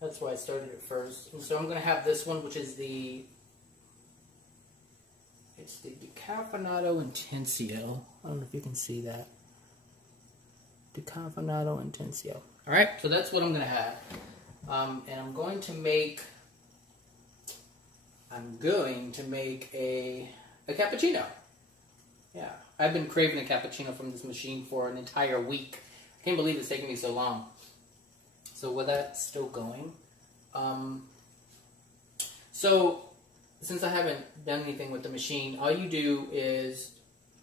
that's why I started it first. And so I'm going to have this one, which is it's the Decaffeinato Intensio. I don't know if you can see that. Decaffeinato Intensio. All right, so that's what I'm going to have. And I'm going to make a cappuccino. Yeah, I've been craving a cappuccino from this machine for an entire week. I can't believe it's taking me so long. So with that still going, so since I haven't done anything with the machine, all you do is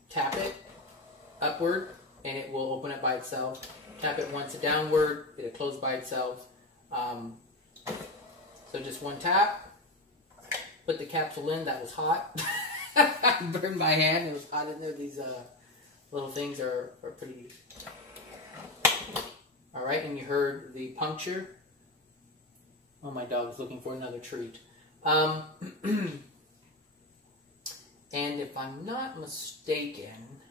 tap it upward and it will open it by itself. Tap it once downward, it'll close by itself. So just one tap, put the capsule in. That was hot. I burned my hand. It was hot in there. These little things are pretty... Alright, and you heard the puncture. Oh, my dog's looking for another treat. And if I'm not mistaken...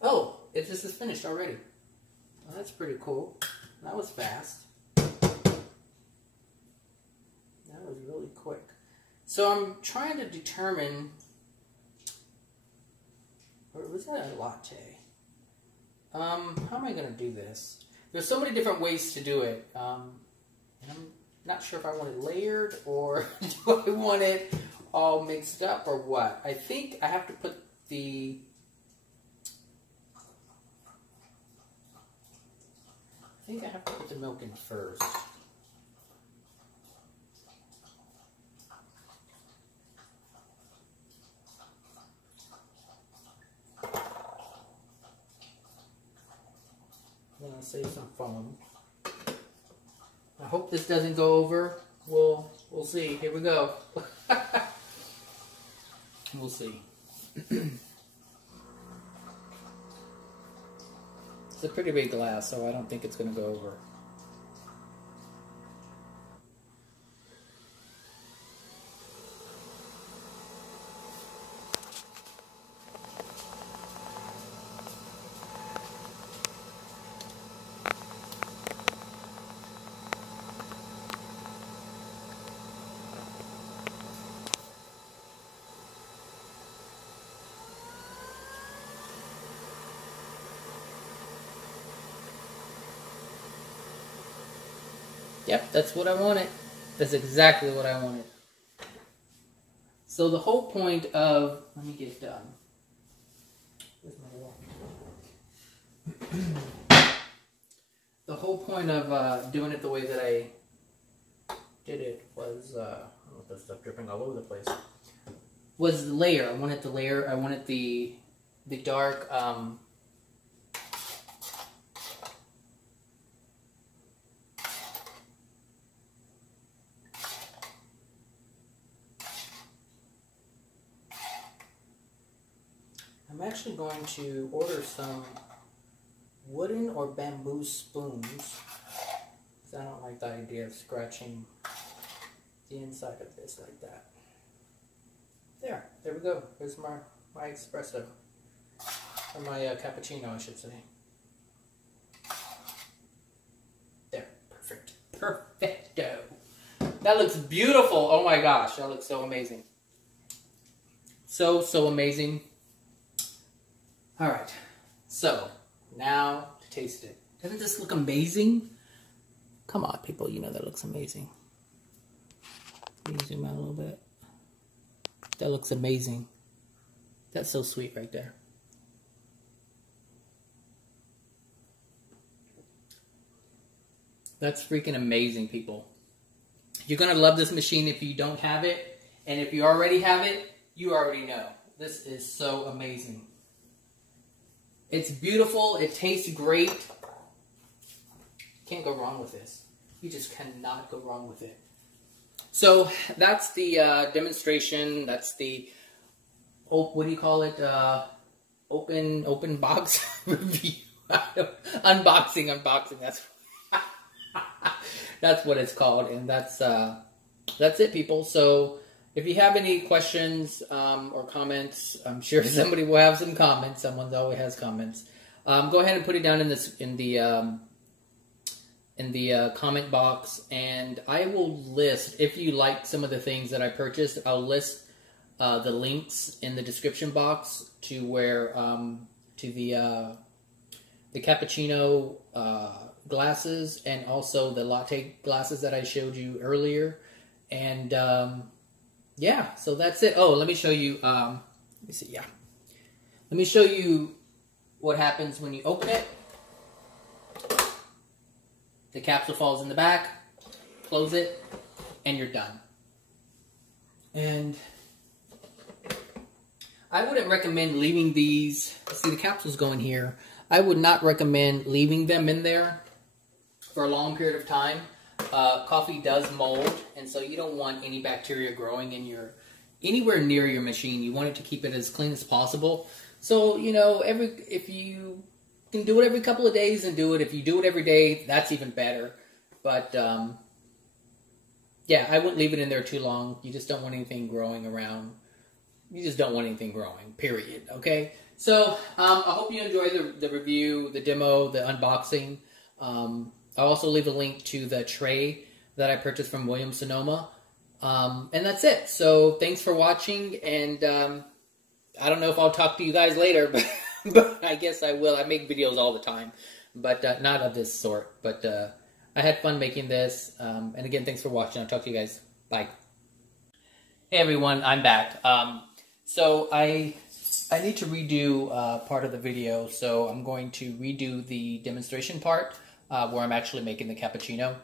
Oh, this is finished already. Well, that's pretty cool. That was fast. That was really quick. So I'm trying to determine... Or was that a latte? How am I going to do this? There's so many different ways to do it. And I'm not sure if I want it layered or do I want it all mixed up or what. I think I have to put the... milk in first. I'm gonna save some foam. I hope this doesn't go over. We'll see. Here we go. We'll see. It's a pretty big glass, so I don't think it's going to go over. Yep, that's what I wanted. That's exactly what I wanted. So the whole point of... Let me get it done. Where's my wall? The whole point of doing it the way that I did it was... I don't know if there's stuff dripping all over the place. Was the layer. I wanted the layer. I wanted the dark... I'm actually going to order some wooden or bamboo spoons, because I don't like the idea of scratching the inside of this like that. There we go. Here's my espresso, or my cappuccino, I should say. There, perfect. Perfecto. That looks beautiful. Oh my gosh, that looks so amazing. So amazing. All right, so now to taste it. Doesn't this look amazing? Come on, people, you know that looks amazing. Let me zoom out a little bit. That looks amazing. That's so sweet right there. That's freaking amazing, people. You're gonna love this machine if you don't have it, and if you already have it, you already know. This is so amazing. It's beautiful. It tastes great. Can't go wrong with this. You just cannot go wrong with it. So that's the demonstration. That's the, what do you call it? Open box review. Unboxing. That's what it's called, and that's it, people. So if you have any questions or comments, I'm sure somebody will have some comments. Someone always has comments. Go ahead and put it down in the comment box, and I will list, if you like some of the things that I purchased, I'll list the links in the description box to where to the cappuccino glasses, and also the latte glasses that I showed you earlier. And yeah, so that's it. Oh, let me show you. Let me see. Yeah, let me show you what happens when you open it. The capsule falls in the back. Close it, and you're done. And I wouldn't recommend leaving these. See, the capsules go in here. I would not recommend leaving them in there for a long period of time. Coffee does mold, and so you don't want any bacteria growing in anywhere near your machine. You want it to keep it as clean as possible. So, you know, if you can do it every couple of days, and do it. If you do it every day, that's even better. But yeah, I wouldn't leave it in there too long. You just don't want anything growing around. You just don't want anything growing, period. Okay? So, I hope you enjoy the review, the demo, the unboxing. I'll also leave a link to the tray that I purchased from Sonoma. And that's it. So, thanks for watching, and I don't know if I'll talk to you guys later, but I guess I will. I make videos all the time, but not of this sort. But I had fun making this. And again, thanks for watching. I'll talk to you guys. Bye. Hey, everyone. I'm back. So I need to redo part of the video, so I'm going to redo the demonstration part where I'm actually making the cappuccino.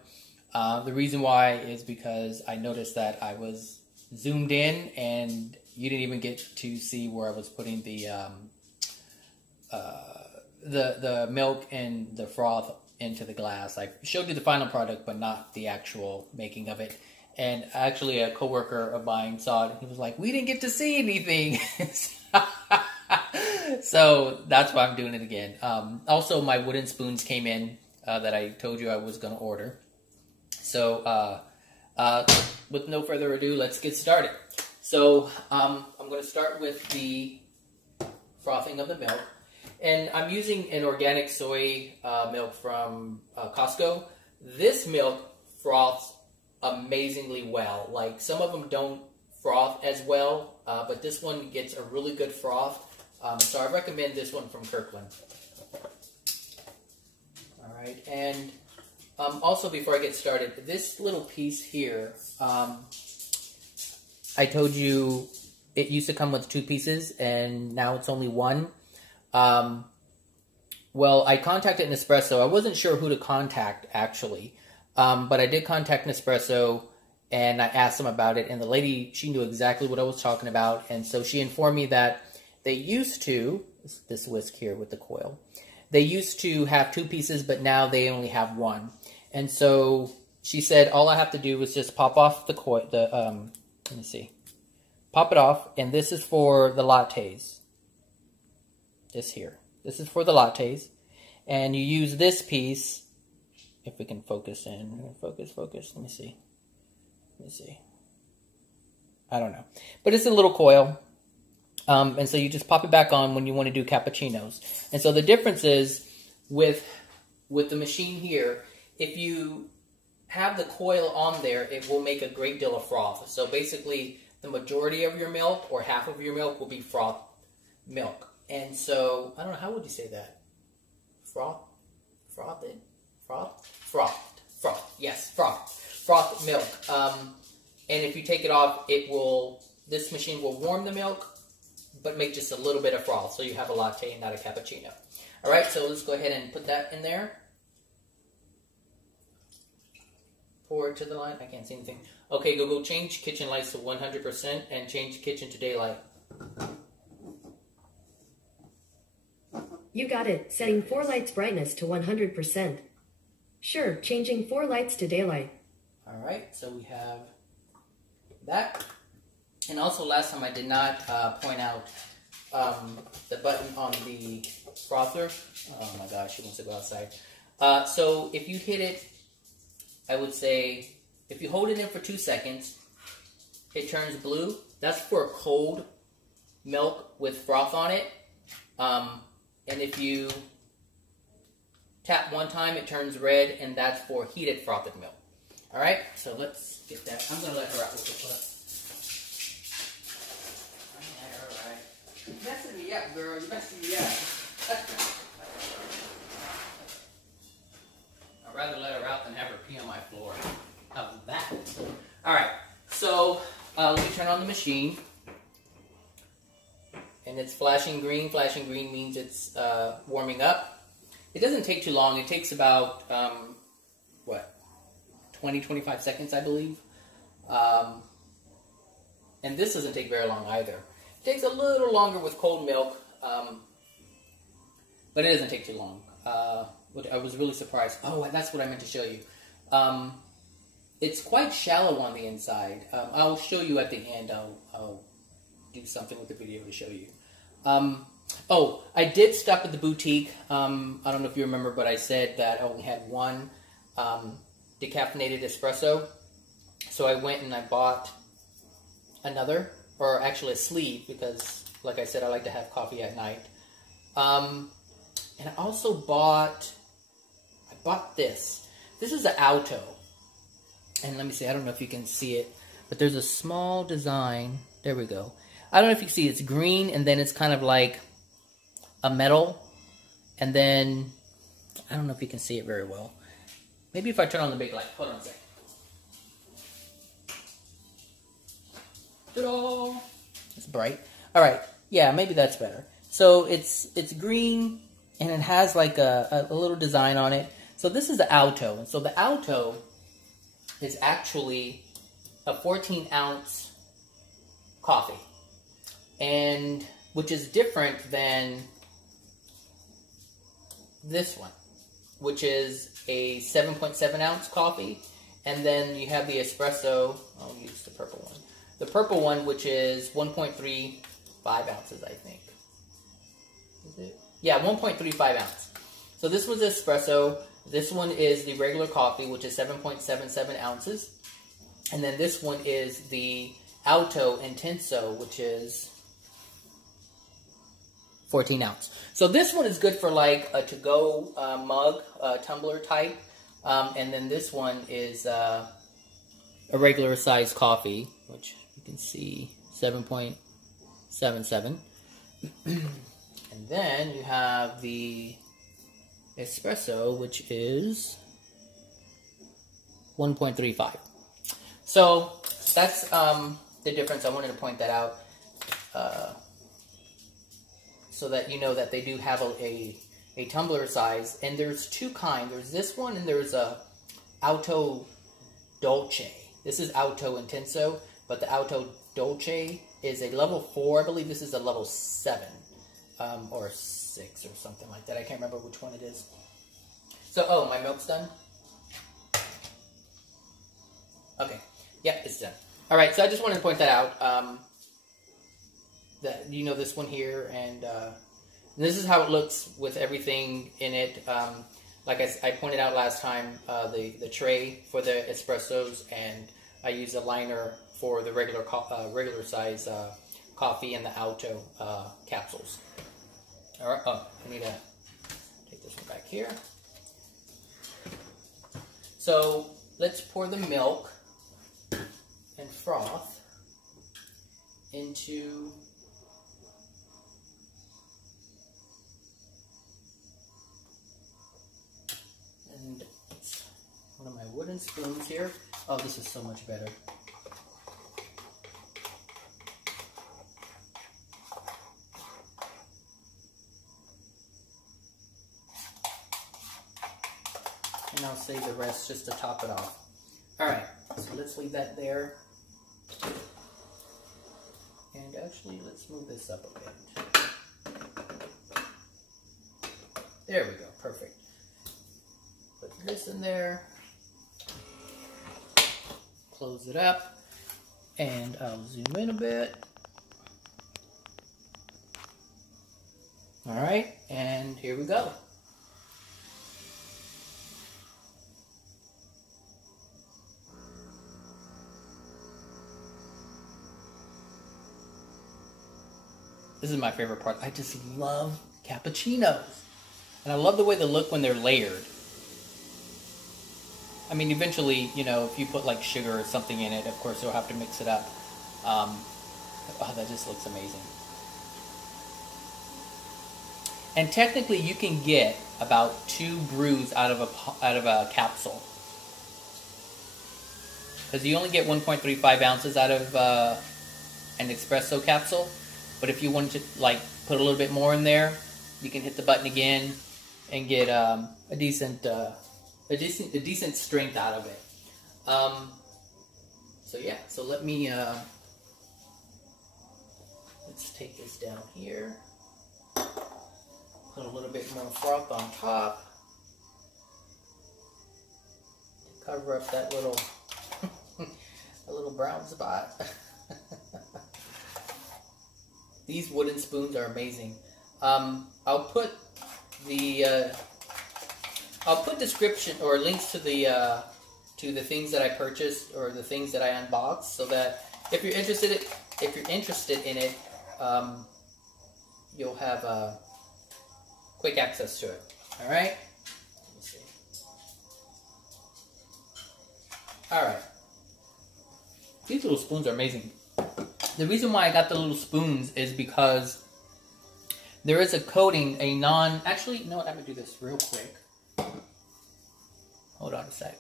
The reason why is because I noticed that I was zoomed in and you didn't even get to see where I was putting the milk and the froth into the glass. I showed you the final product, but not the actual making of it. And actually, a coworker of mine saw it. He was like, "We didn't get to see anything." So that's why I'm doing it again. Also, my wooden spoons came in that I told you I was going to order. So with no further ado, let's get started. So I'm going to start with the frothing of the milk. And I'm using an organic soy milk from Costco. This milk froths amazingly well. Like, some of them don't froth as well, but this one gets a really good froth. So I recommend this one from Kirkland. All right, and also before I get started, this little piece here, I told you it used to come with 2 pieces, and now it's only 1. Well, I contacted Nespresso. I wasn't sure who to contact, actually. But I did contact Nespresso, and I asked them about it, and the lady, she knew exactly what I was talking about, and so she informed me that they used to, this whisk here with the coil, they used to have 2 pieces, but now they only have 1. And so she said all I have to do is just pop off the coil, let me see, pop it off, and this is for the lattes. This here. This is for the lattes, and you use this piece. If we can focus in. Focus. Let me see. I don't know. But it's a little coil. And so you just pop it back on when you want to do cappuccinos. And so the difference is with the machine here, if you have the coil on there, it will make a great deal of froth. So basically, the majority of your milk, or half of your milk, will be froth milk. And so, I don't know, how would you say that? Froth? Frothed? Froth. Yes, froth milk. And if you take it off, this machine will warm the milk, but make just a little bit of froth, so you have a latte and not a cappuccino. All right, so let's go ahead and put that in there. Pour it to the line. I can't see anything. Okay, go change kitchen lights to 100% and change kitchen to daylight. You got it. Setting 4 lights brightness to 100%. Sure, changing 4 lights to daylight. All right, so we have that. And also last time I did not point out the button on the frother. Oh my gosh, she wants to go outside. So if you hit it, I would say, if you hold it in for 2 seconds, it turns blue. That's for cold milk with froth on it. And if you tap 1 time, it turns red, and that's for heated frothed milk. All right, so let's get that. I'm gonna let her out real quick. All right. You're messing me up, girl. You're messing me up. I'd rather let her out than have her pee on my floor. How's that? All right, so let me turn on the machine. And it's flashing green. Flashing green means it's warming up. It doesn't take too long. It takes about, 20-25 seconds, I believe. And this doesn't take very long either. It takes a little longer with cold milk, but it doesn't take too long. I was really surprised. Oh, that's what I meant to show you. It's quite shallow on the inside. I'll show you at the end. I'll do something with the video to show you. Oh, I did stop at the boutique. I don't know if you remember, but I said that I only had one decaffeinated espresso. So I went and I bought another, or actually a sleeve, because like I said, I like to have coffee at night. And I also bought this. This is an Alto. And let me see, I don't know if you can see it, but there's a small design. There we go. I don't know if you can see, it's green, and then it's kind of like a metal. And then, I don't know if you can see it very well. Maybe if I turn on the big light. Hold on a second. Ta-da! It's bright. Alright, yeah, maybe that's better. So it's green, and it has like a little design on it. So this is the Alto. And so the Alto is actually a 14-ounce coffee, and which is different than this one, which is a 7.7-ounce coffee. And then you have the espresso. I'll use the purple one. The purple one, which is 1.35 ounces, I think. Is it? Yeah, 1.35 ounce. So this was espresso. This one is the regular coffee, which is 7.77 ounces. And then this one is the Alto Intenso, which is 14 ounce. So this one is good for like a to-go mug, tumbler type. And then this one is a regular size coffee, which you can see 7.77. And then you have the espresso, which is 1.35. So that's the difference. I wanted to point that out so that you know that they do have a tumbler size. And there's two kinds. There's this one, and there's a Alto Dolce. This is Alto Intenso, but the Alto Dolce is a level 4. I believe this is a level 7 or 6 or something like that. I can't remember which one it is. So, oh, my milk's done? Okay. Yep, it's done. All right, so I just wanted to point that out. That you know this one here, and this is how it looks with everything in it. Like I pointed out last time, the tray for the espressos, and I use a liner for the regular size coffee and the Alto capsules. All right. Oh, I need to take this one back here. So let's pour the milk and froth into one of my wooden spoons here. Oh, this is so much better. And I'll save the rest just to top it off. Alright, so let's leave that there. And actually, let's move this up a bit. There we go, perfect. Put this in there. Close it up. And I'll zoom in a bit. All right, and here we go. This is my favorite part. I just love cappuccinos. And I love the way they look when they're layered. I mean, eventually, you know, if you put like sugar or something in it, of course you'll have to mix it up. Oh, that just looks amazing. And technically, you can get about 2 brews out of a capsule, because you only get 1.35 ounces out of an espresso capsule. But if you want to like put a little bit more in there, you can hit the button again and get a decent strength out of it. So yeah, so let me let's take this down here. Put a little bit more froth on top to cover up that little a little brown spot. These wooden spoons are amazing. I'll put description or links to the things that I purchased or the things that I unboxed, so that if you're interested in it, you'll have quick access to it. All right. Let me see. All right. These little spoons are amazing. The reason why I got the little spoons is because there is a coating, actually, you know what, I'm going to do this real quick. Hold on a sec.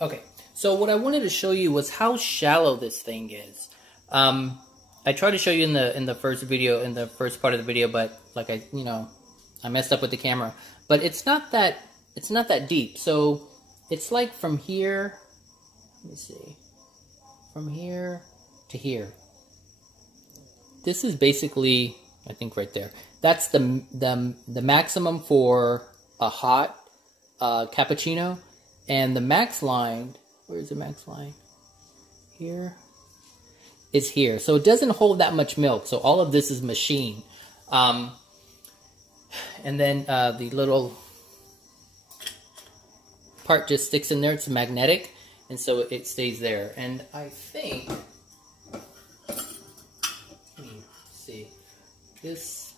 Okay, so what I wanted to show you was how shallow this thing is. I tried to show you in the first video, in the first part of the video, but like I messed up with the camera. But it's not that deep. So it's like from here, let me see, from here to here. This is basically, I think right there. That's the maximum for a hot cappuccino, and the max line. Where's the max line? Here. Is here. So it doesn't hold that much milk. So all of this is machine. And then the little part just sticks in there. It's magnetic, and so it stays there. And I think, see, this,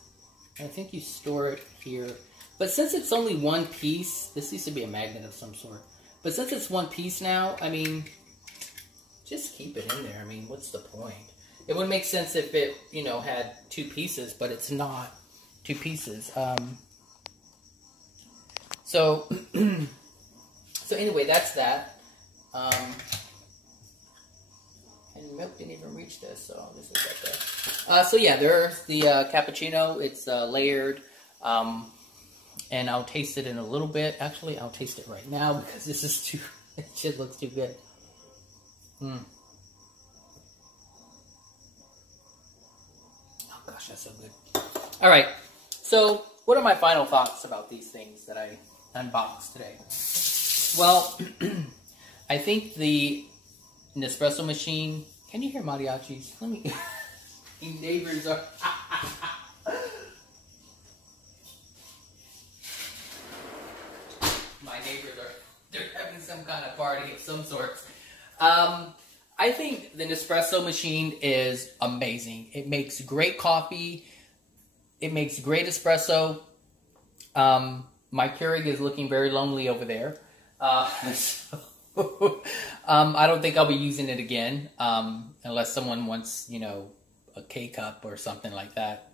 I think you store it here. But since it's only one piece, this used to be a magnet of some sort. But since it's one piece now, I mean, just keep it in there. I mean, what's the point? It would make sense if it, had 2 pieces, but it's not 2 pieces. So anyway, that's that. And milk didn't even reach this, so this is right there. So yeah, there's the cappuccino. It's layered. And I'll taste it in a little bit. Actually, I'll taste it right now because this is too, it just looks too good. Oh gosh, that's so good. All right, so what are my final thoughts about these things that I unboxed today? Well, I think the Nespresso machine, can you hear mariachis? Let me, neighbors are... My neighbors they're having some kind of party of some sort. I think the Nespresso machine is amazing. It makes great coffee. It makes great espresso. My Keurig is looking very lonely over there. So, I don't think I'll be using it again, unless someone wants, a K-cup or something like that.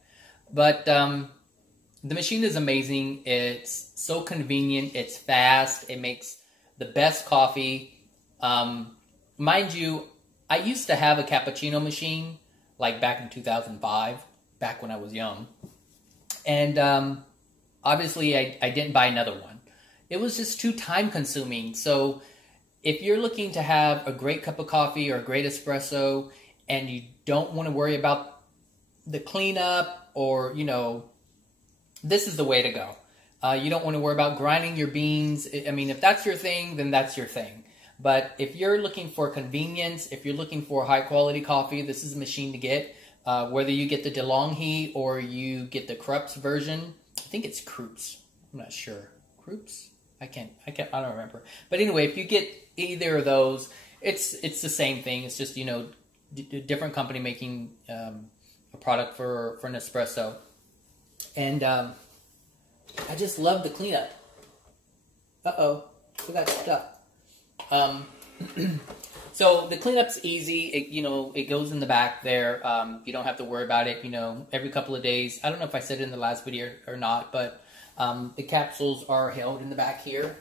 But the machine is amazing. It's so convenient. It's fast. It makes the best coffee. Mind you, I used to have a cappuccino machine, like back in 2005, back when I was young. And obviously, I didn't buy another one. It was just too time consuming. So if you're looking to have a great cup of coffee or a great espresso, and you don't want to worry about the cleanup or, this is the way to go. You don't want to worry about grinding your beans. I mean, if that's your thing, then that's your thing. But if you're looking for convenience, if you're looking for high quality coffee, this is a machine to get. Whether you get the DeLonghi or you get the Krups version, I think it's Krups. I'm not sure. Krups? I don't remember. But anyway, if you get either of those, it's the same thing. It's just, you know, different company making a product for Nespresso. And I just love the cleanup. Uh-oh, forgot stuff. So the cleanup's easy. It goes in the back there. You don't have to worry about it, every couple of days. I don't know if I said it in the last video or not, but the capsules are held in the back here.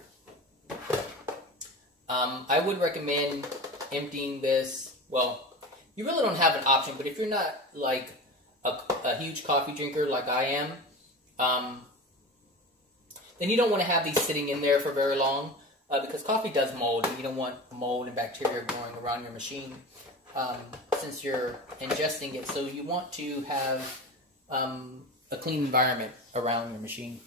I would recommend emptying this. Well, you really don't have an option, but if you're not like a huge coffee drinker like I am, then you don't want to have these sitting in there for very long, because coffee does mold, and you don't want mold and bacteria growing around your machine since you're ingesting it. So you want to have a clean environment around your machine.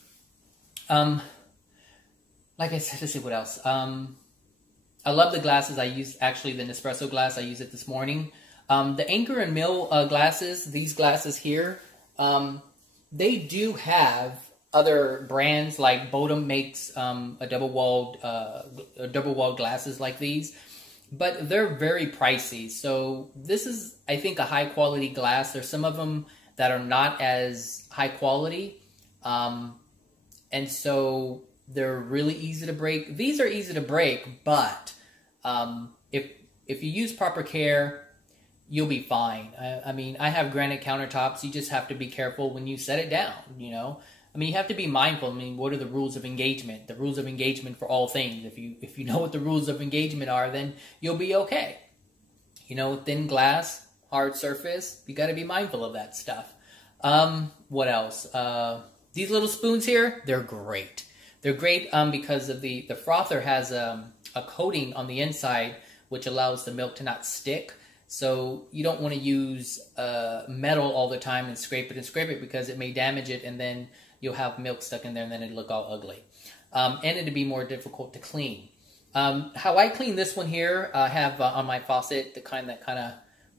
Like I said, let's see what else. I love the glasses. I use actually the Nespresso glass. I use it this morning. The Anchor and Mill glasses, these glasses here, they do have other brands, like Bodum makes a double-walled glasses like these, but they're very pricey. So this is, I think, a high-quality glass. There's some of them that are not as high quality, and so they're really easy to break. These are easy to break, but if you use proper care, you'll be fine. I mean, I have granite countertops. You just have to be careful when you set it down, I mean, you have to be mindful. I mean, what are the rules of engagement? The rules of engagement for all things. If you know what the rules of engagement are, then you'll be okay. Thin glass, hard surface, you got to be mindful of that stuff. What else? These little spoons here, they're great. They're great because of the frother has a coating on the inside which allows the milk to not stick. So you don't want to use metal all the time and scrape it because it may damage it, and then you'll have milk stuck in there and then it'll look all ugly. And it'd be more difficult to clean. How I clean this one here, I have on my faucet the kind that kind of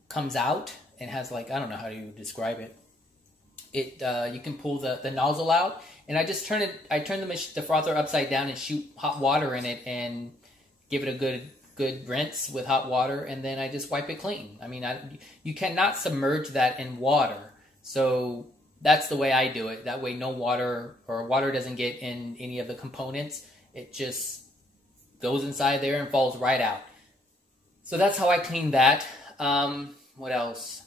comes out and has, like, I don't know how you describe it. You can pull the nozzle out, and I just turn the frother upside down and shoot hot water in it and give it a good rinse with hot water, and then I just wipe it clean. I mean, you cannot submerge that in water, so that's the way I do it. That way no water doesn't get in any of the components. It just goes inside there and falls right out. So that's how I clean that. What else?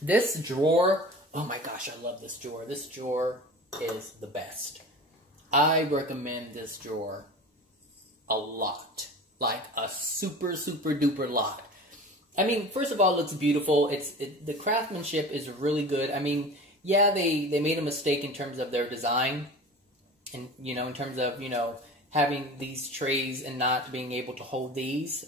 This drawer, oh my gosh, I love this drawer. This drawer is the best. I recommend this drawer a lot. Like a super, super duper lot. I mean, first of all, it looks beautiful. The craftsmanship is really good. I mean, yeah, they made a mistake in terms of their design, and in terms of having these trays and not being able to hold these.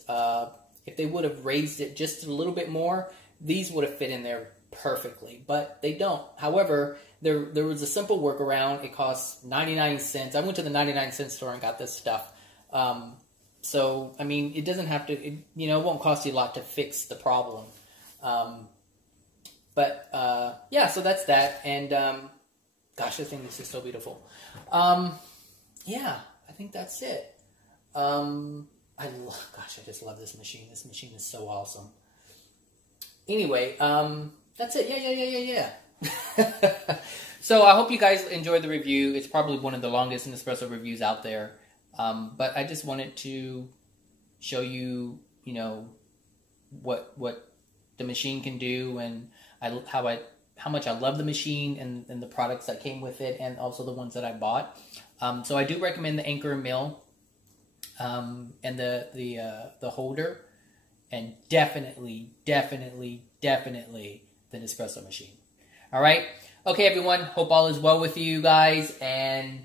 If they would have raised it just a little bit more, these would have fit in there perfectly, but they don't. However, there was a simple workaround. It costs 99 cents. I went to the 99-cent store and got this stuff. So, I mean, it doesn't have to, it won't cost you a lot to fix the problem. Yeah, so that's that. And, gosh, I think this is so beautiful. Yeah, I think that's it. I just love this machine. This machine is so awesome. Anyway, that's it. Yeah. So I hope you guys enjoyed the review. It's probably one of the longest Nespresso reviews out there. But I just wanted to show you, what the machine can do, and how much I love the machine and the products that came with it, and also the ones that I bought. So I do recommend the Anchor and Mill, and the holder, and definitely the Nespresso machine. All right. Okay, everyone. Hope all is well with you guys, and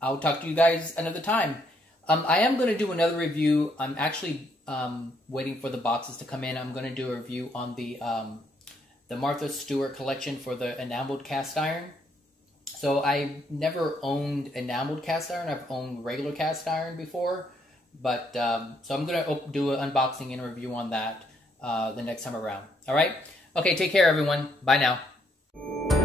I'll talk to you guys another time. I am going to do another review. I'm actually waiting for the boxes to come in. I'm going to do a review on the Martha Stewart collection for the enameled cast iron. So I never owned enameled cast iron. I've owned regular cast iron before. But so I'm gonna do an unboxing and review on that the next time around. All right. Okay. Take care, everyone. Bye now.